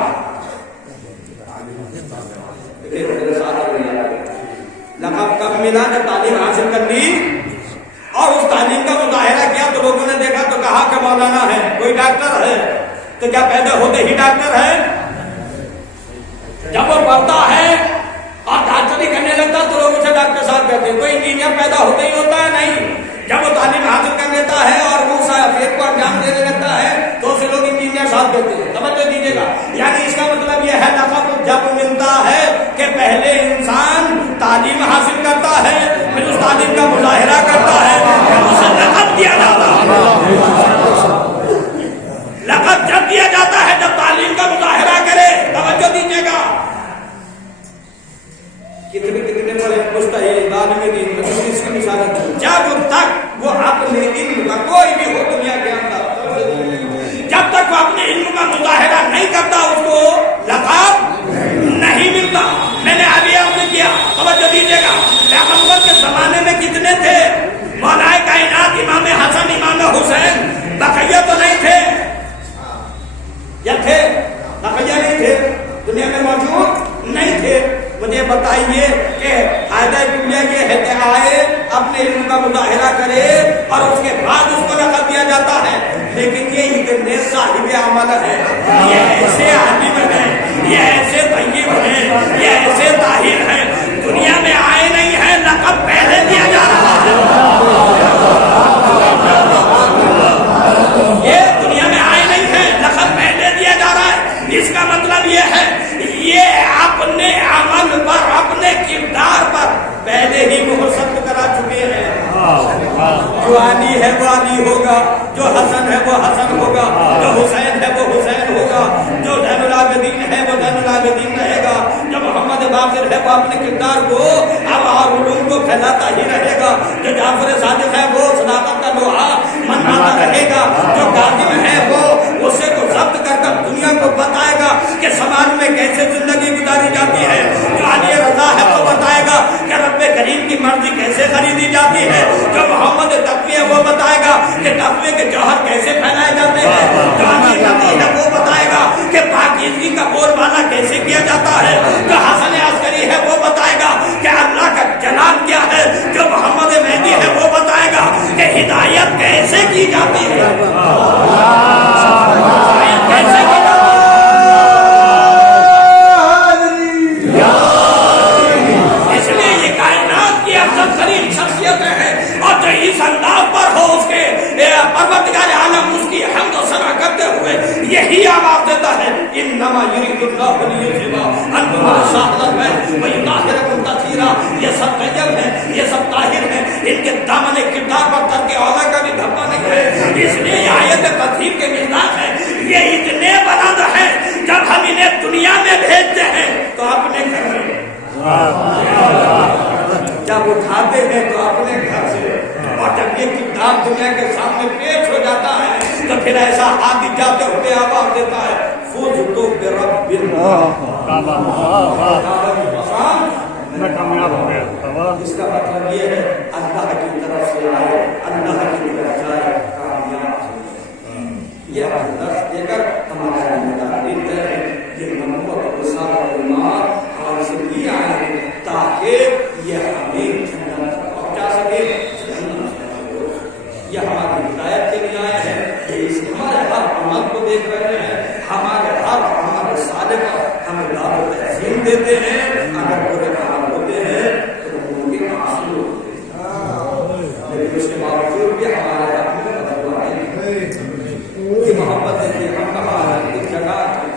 لقب کب ملا؟ جب تعلیم حاصل کر لی اور اس تعلیم کا مظاہرہ کیا تو لوگوں نے دیکھا تو کہا کہ مولانا ہے، کوئی ڈاکٹر ہے، تو کیا پیدا ہوتے ہی ڈاکٹر ہے؟ جب وہ پڑھتا ہے اور ڈاکٹری کرنے لگتا تو لوگ اسے ڈاکٹر صاحب کہتے ہیں۔ کوئی انجینئر پیدا ہوتے ہی ہوتا ہے؟ نہیں۔ جب وہ تعلیم حاصل کر لیتا ہے اور وہ فیض کو انجام دینے لگتا ہے تو اسے لوگ انجینئر صاحب کہتے ہیں۔ توجہ دیجیے گا، یعنی اس کا مطلب یہ ہے لقب جب ملتا ہے کہ پہلے انسان تعلیم حاصل کرتا ہے، پھر اس تعلیم کا مظاہرہ کرتا ہے، پھر اسے لقب دیا جاتا ہے۔ لقب جب دیا جاتا ہے جب تعلیم کا مظاہرہ کرے۔ توجہ دیجیے گا، کتنے بڑے مستحیل عالم دین اس کی مثال ہے، جب تک وہ اپنے علم کا کوئی بھی ہو دنیا کے اندر، جب تک وہ اپنے علم کا مظاہرہ نہیں کرتا اس کو لقب نہیں ملتا۔ میں نے ابھی عرض کیا، توجہ دیجیے گا، پیغمبر کے زمانے میں کتنے تھے؟ مولا کائنات امام حسن امام حسین، بقیہ تو نہیں تھے یا تھے؟ بقیہ نہیں تھے، دنیا میں موجود نہیں تھے۔ مجھے بتائیے کہ فائدہ کلیہ یہ ہے کہ آئے اپنے علم کا مظاہرہ کرے اور اس کے بعد اس کو لقب دیا جاتا ہے، لیکن یہ اتنے صاحب عمل ہے، یہ ایسے عالم ہیں، یہ ایسے طیب ہیں، یہ ایسے طاہر ہیں، دنیا میں آئے نہیں ہیں، لقب پہلے دیا جا رہا ہے۔ یہ دنیا میں آئے نہیں ہیں، لقب پہلے دیا جا رہا ہے۔ اس کا مطلب یہ ہے یہ اپنے عمل پر، اپنے کردار پر پہلے ہی محسوس کرا چکے ہیں۔ جو علی ہے وہ علی ہوگا، جو حسن ہے وہ حسن ہوگا، جو حسین ہے وہ حسین ہوگا، جو زین العابدین ہے وہ زین العابدین رہے گا، جو محمد باقر ہے وہ اپنے کردار کو اب اور علوم کو پھیلاتا ہی رہے گا، جو جعفر صادق ہے وہ صداقت کا لوہا منواتا رہے گا، جو کاظم ہے وہ اسے کو ضبط کر کر دنیا کو بتائے گا کہ سماج میں کیسے زندگی گزاری جاتی ہے، جو علی رضا ہے وہ بتائے گا کہ رب کریم کی مرضی کیسے خریدی جاتی ہے، جو محمد تقوی ہے وہ بتائے گا کہ تقوی کے جوہر کیسے پھیلائے جاتے ہیں، جو علی نبی ہے وہ بتائے گا کہ پاکیزگی کا بول بالا کیسے کیا جاتا ہے، جو حسن عسکری ہے وہ بتائے گا کہ اللہ کا جلال کیا ہے، جو محمد مہدی ہے وہ بتائے گا کہ ہدایت کیسے کی جاتی ہے، ہدایت کیسے کی جاتی ہے۔ اس لیے یہ کائنات کی افضل ترین شخصیتیں ہیں اور جو اس انداز پر ہو اس کے پروردگار عالم اس کی حمد و ثنا کرتے ہوئے یہی آواز دیتا ہے، انما یرید اللہ لیذھب عنکم الرجس اہل البیت ویطہرکم تطہیرا۔ یہ سب طیب ہیں، یہ سب طاہر ہیں، ان کے دامن کردار پر ترک اولیٰ کا بھی دھبا نہیں ہے۔ اس لیے یہ آیت تطہیر کے مزاج ہے، یہ اتنے بلند ہیں جب ہم انہیں دنیا میں بھیجتے ہیں تو اپنے گھر میں، جب اٹھاتے ہیں تو اپنے گھر سے، اور جب یہ کتاب دنیا کے سامنے پیش ہو جاتا ہے تو پھر ایسا ہاتھ جاتے ہوئے آواز دیتا ہے، فوج تو برب اس کا مطلب یہ ہے اللہ کی طرف سے آئے، اللہ کی طرف جائے، کامیاب ہو۔ یہ درس دے کر ہمارا ذمہ ہے، یہ نبوت و رسالت ایمان ہم سے لیے آئے ہیں تاکہ یہ ہمیں جنت تک پہنچا سکے۔ یہ ہماری ہدایت کے لیے آئے ہیں، یہ اس ہمارے ہر عمل کو دیکھ رہے ہیں، ہمارے ہر عمل صالح پر ہمیں دار و تحسین دیتے ہیں۔ اگر برے کام ہوتے ہیں تو ان کے معصوم ہوتے ہیں، لیکن اس کے باوجود بھی ہمارے حق میں بدلوا نہیں، کی محبت ہے۔ ہم کہاں ہیں؟ کس جگہ ہیں؟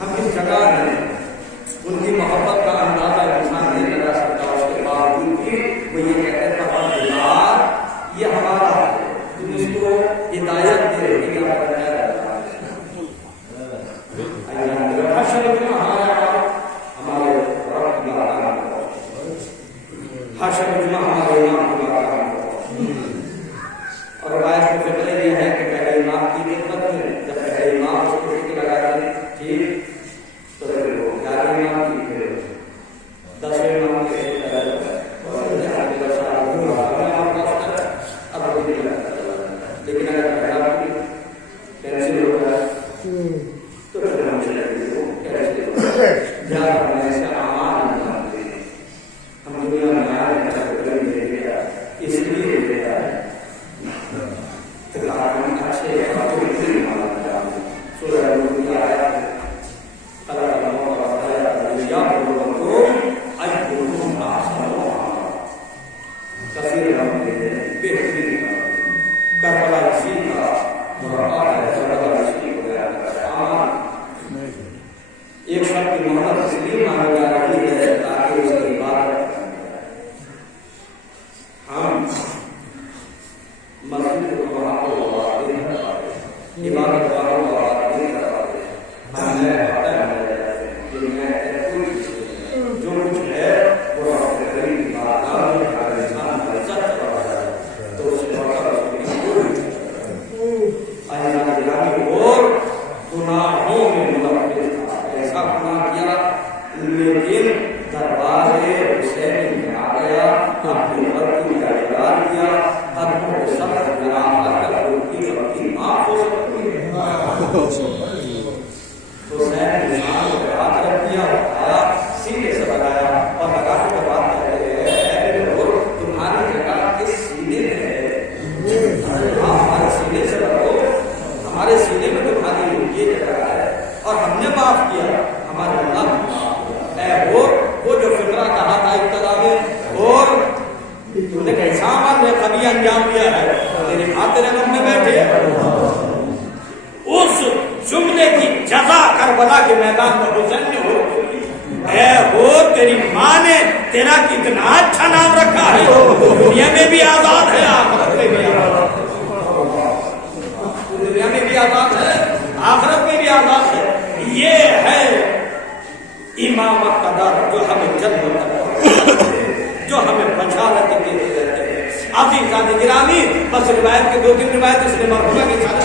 ہم کس جگہ ہیں؟ ان کی محبت کا اندازہ انسان نہیں لگا سکتا، اس کے باوجود بھی وہ یہ کہتے ہیں پروردگار یہ ہمارا ہے، تم اس کو ہدایت دے رہی ہے، ہمارے رب کی بات، حشر جمعہ ہمارے امام کی بات، اور روایت میں فکر یہ ہے کہ پہلے امام کی خدمت میں جب پہلے امام اس کو ٹھیک لگا دیں ٹھیک تو ایک شخص کی محبت اس لیے مانا جا رہی ہے تاکہ اس کی عبادت ہم مسجد کو وہاں کو آباد نہیں کر پاتے، عبادت والوں کو آباد نہیں کر پاتے۔ جو کچھ ہے وہ اپنے قریب کی بات انسان کا عزت کرا ہے تو اس سے بڑا اور گناہوں میں ملوث تھا، ایسا گناہ کیا لیکن دربارے حسین میں آ گیا، اپنی غلطی کا اقرار کیا، حدوں کو سخت گنا کر ان کی غلطی معاف ہو سکتی ہے۔ تو حسین نے انسان کو ہاتھ رکھ دیا، اٹھایا، سینے سے لگایا اور لگا کے بات کرتے ہیں تمہاری جگہ کس سینے میں ہے؟ ہمارے سینے سے لگو، ہمارے سینے میں تمہاری یہ جگہ ہے اور ہم نے معاف کیا، ہمارے اللہ نے معاف کیا۔ اے وہ جو فکرہ کہا تھا ابتدا میں، اور تم نے کیسا عمل میں کبھی انجام دیا ہے، تیرے ہاتھ تیرے من میں بیٹھے۔ اس جملے کی جزا کربلا کے میدان میں حسین نے ہو، اے وہ تیری ماں نے تیرا کتنا اچھا نام رکھا ہے، دنیا میں بھی آزاد ہے، آخرت میں بھی آزاد ہے، دنیا میں بھی آزاد ہے، آخرت میں بھی آزاد ہے۔ یہ ہے امامت کا در جو ہمیں جنت تک، جو ہمیں بشارت دیتے رہتے ہیں۔ عزیزان گرامی، بس روایت کے دو تین روایت اس نے مرحومہ کے ساتھ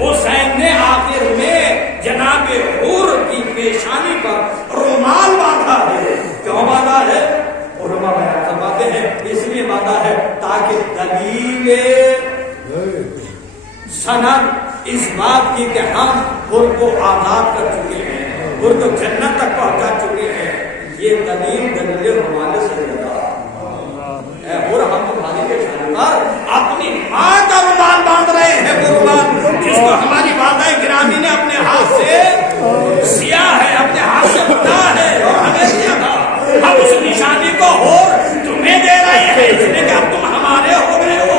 حسین نے آخر میں جناب حور کی پیشانی پر رومال باندھا ہے۔ کیوں باندھا ہے؟ علماء بیان فرماتے ہیں اس لیے باندھا ہے تاکہ دلیل سند اس بات کی کہ ہم حور کو آزاد کر چکے ہیں، حور کو جنت تک پہنچا چکے ہیں، یہ دلیل رومال سے لگا اے حور ہم تمہاری پیشانی پر اپنی ماں کا رومال باندھ رہے ہیں، وہ رومال جس کو ہماری والدہ گرامی نے اپنے ہاتھ سے سیا ہے، اپنے ہاتھ سے بنا ہے اور ہمیں دیا تھا۔ ہم اس نشانی کو حور تمہیں دے رہے ہیں اس لیے کہ اب تم ہمارے ہو گئے ہو۔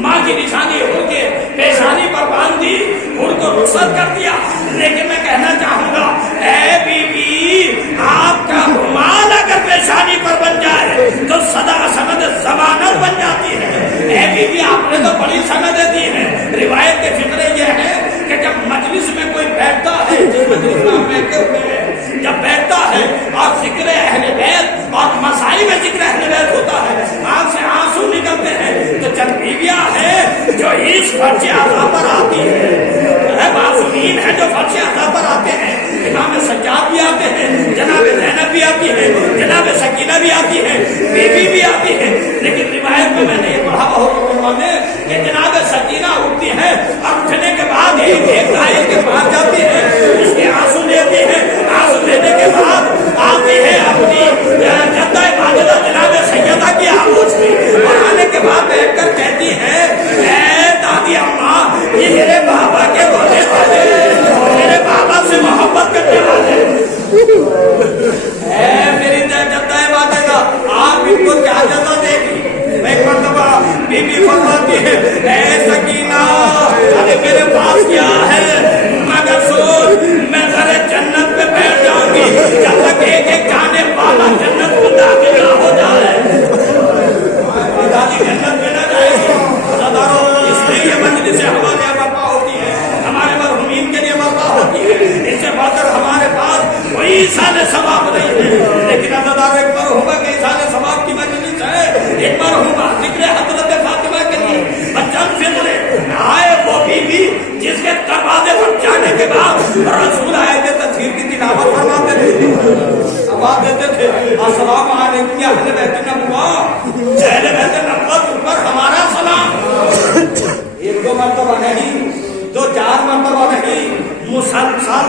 ماں کی نشانی حور کے پیشانی پر باندھ دی، حور کو رخصت کر دیا، لیکن میں کہنا چاہوں گا اے بی بی آپ کا رومال اگر پیشانی پر بن جائے تو صدا سند ضمانت بن جاتی ہے۔ اے بی بی آپ نے تو بڑی سندیں دی ہیں۔ روایت کے فکرے یہ ہے کہ جب مجلس میں کوئی بیٹھتا ہے، جس مجلس میں آپ بیٹھے ہوئے ہیں، جب بیٹھتا ہے اور ذکر اہل بیت اور مسائل میں ذکر اہل بیت ہوتا ہے، آنکھ سے آنسو نکلتے ہیں، تو چند بیویاں ہیں جو اس فرض اعضاء پر آتی ہے، معصومین ہیں جو فرض اعضاء پر آتے ہیں، امام سجاد بھی آتے ہیں، جناب زینب بھی آتی ہے، جناب سکینہ بھی آتی ہے، بی بی بھی آتی ہے، لیکن روایت میں نے یہ پڑھا بہت میں کہ جناب سکینہ اٹھتی ہے اور اٹھنے کے بعد ایک دائر کے پاس جاتی ہے، اس کے آنسو لیتی ہے، آنسو لینے کے بعد آتی ہے اپنی جدہ ماجدہ جناب سیدہ کی آغوش میں، اور آنے کے بعد بیٹھ کر کہتی ہے اے دادی اماں یہ میرے بابا کے بولنے والے، میرے بابا سے محبت کرنے والے، اے میری جدہ ماجدہ آپ ان کو کیا جزا دے گی؟ ایک مرتبہ بی بی فرماتی ہے اے سکینہ ارے میرے پاس کیا ہے مگر سوچ میں ذرا جنت پہ بیٹھ جاؤں گی جب تک ایک ایک جانے والا جنت میں داخل نہ ہو جائے، دادی جنت میں نہ جائے گی۔ اس لیے یہ مجلس ہمارے یہاں برپا ہوتی ہے، ہمارے مرحومین کے لیے برپا ہوتی ہے، اس سے بڑھ کر ہمارے پاس کوئی سال ثواب نہیں ہے، لیکن عزادار ایک مرحومہ کے سال ثواب کی مجلس ہے، ایک مرحومہ ذکر حضرت فاطمہ کے لیے بچن فکرے آئے، وہ بی بی جس کے دروازے پر جانے کے بعد رسول آئے تھے تطہیر کی تلاوت فرماتے تھے، آواز دیتے تھے السلام علیکم یا اہل بیت النبوہ، اہل بیت النبوہ پر ہمارا سلام۔ ایک دو مرتبہ نہیں، دو چار مرتبہ نہیں، مسلسل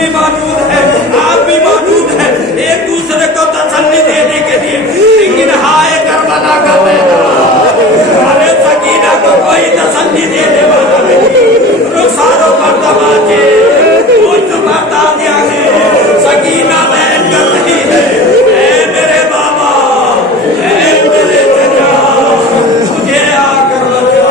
بھی موجود ہے، آپ بھی موجود ہیں، ایک دوسرے کو تسلی دینے کے لیے. لیکن ہائے کربلا کا میدان، سکینہ کو کوئی تسلی دینے والا نہیں. رخساروں پر تماچے، کچھ بتا دیا گیا. سکینہ بیٹھ کر رہی ہے، اے میرے بابا، اے میرے چچا، مجھے آ کر بچا.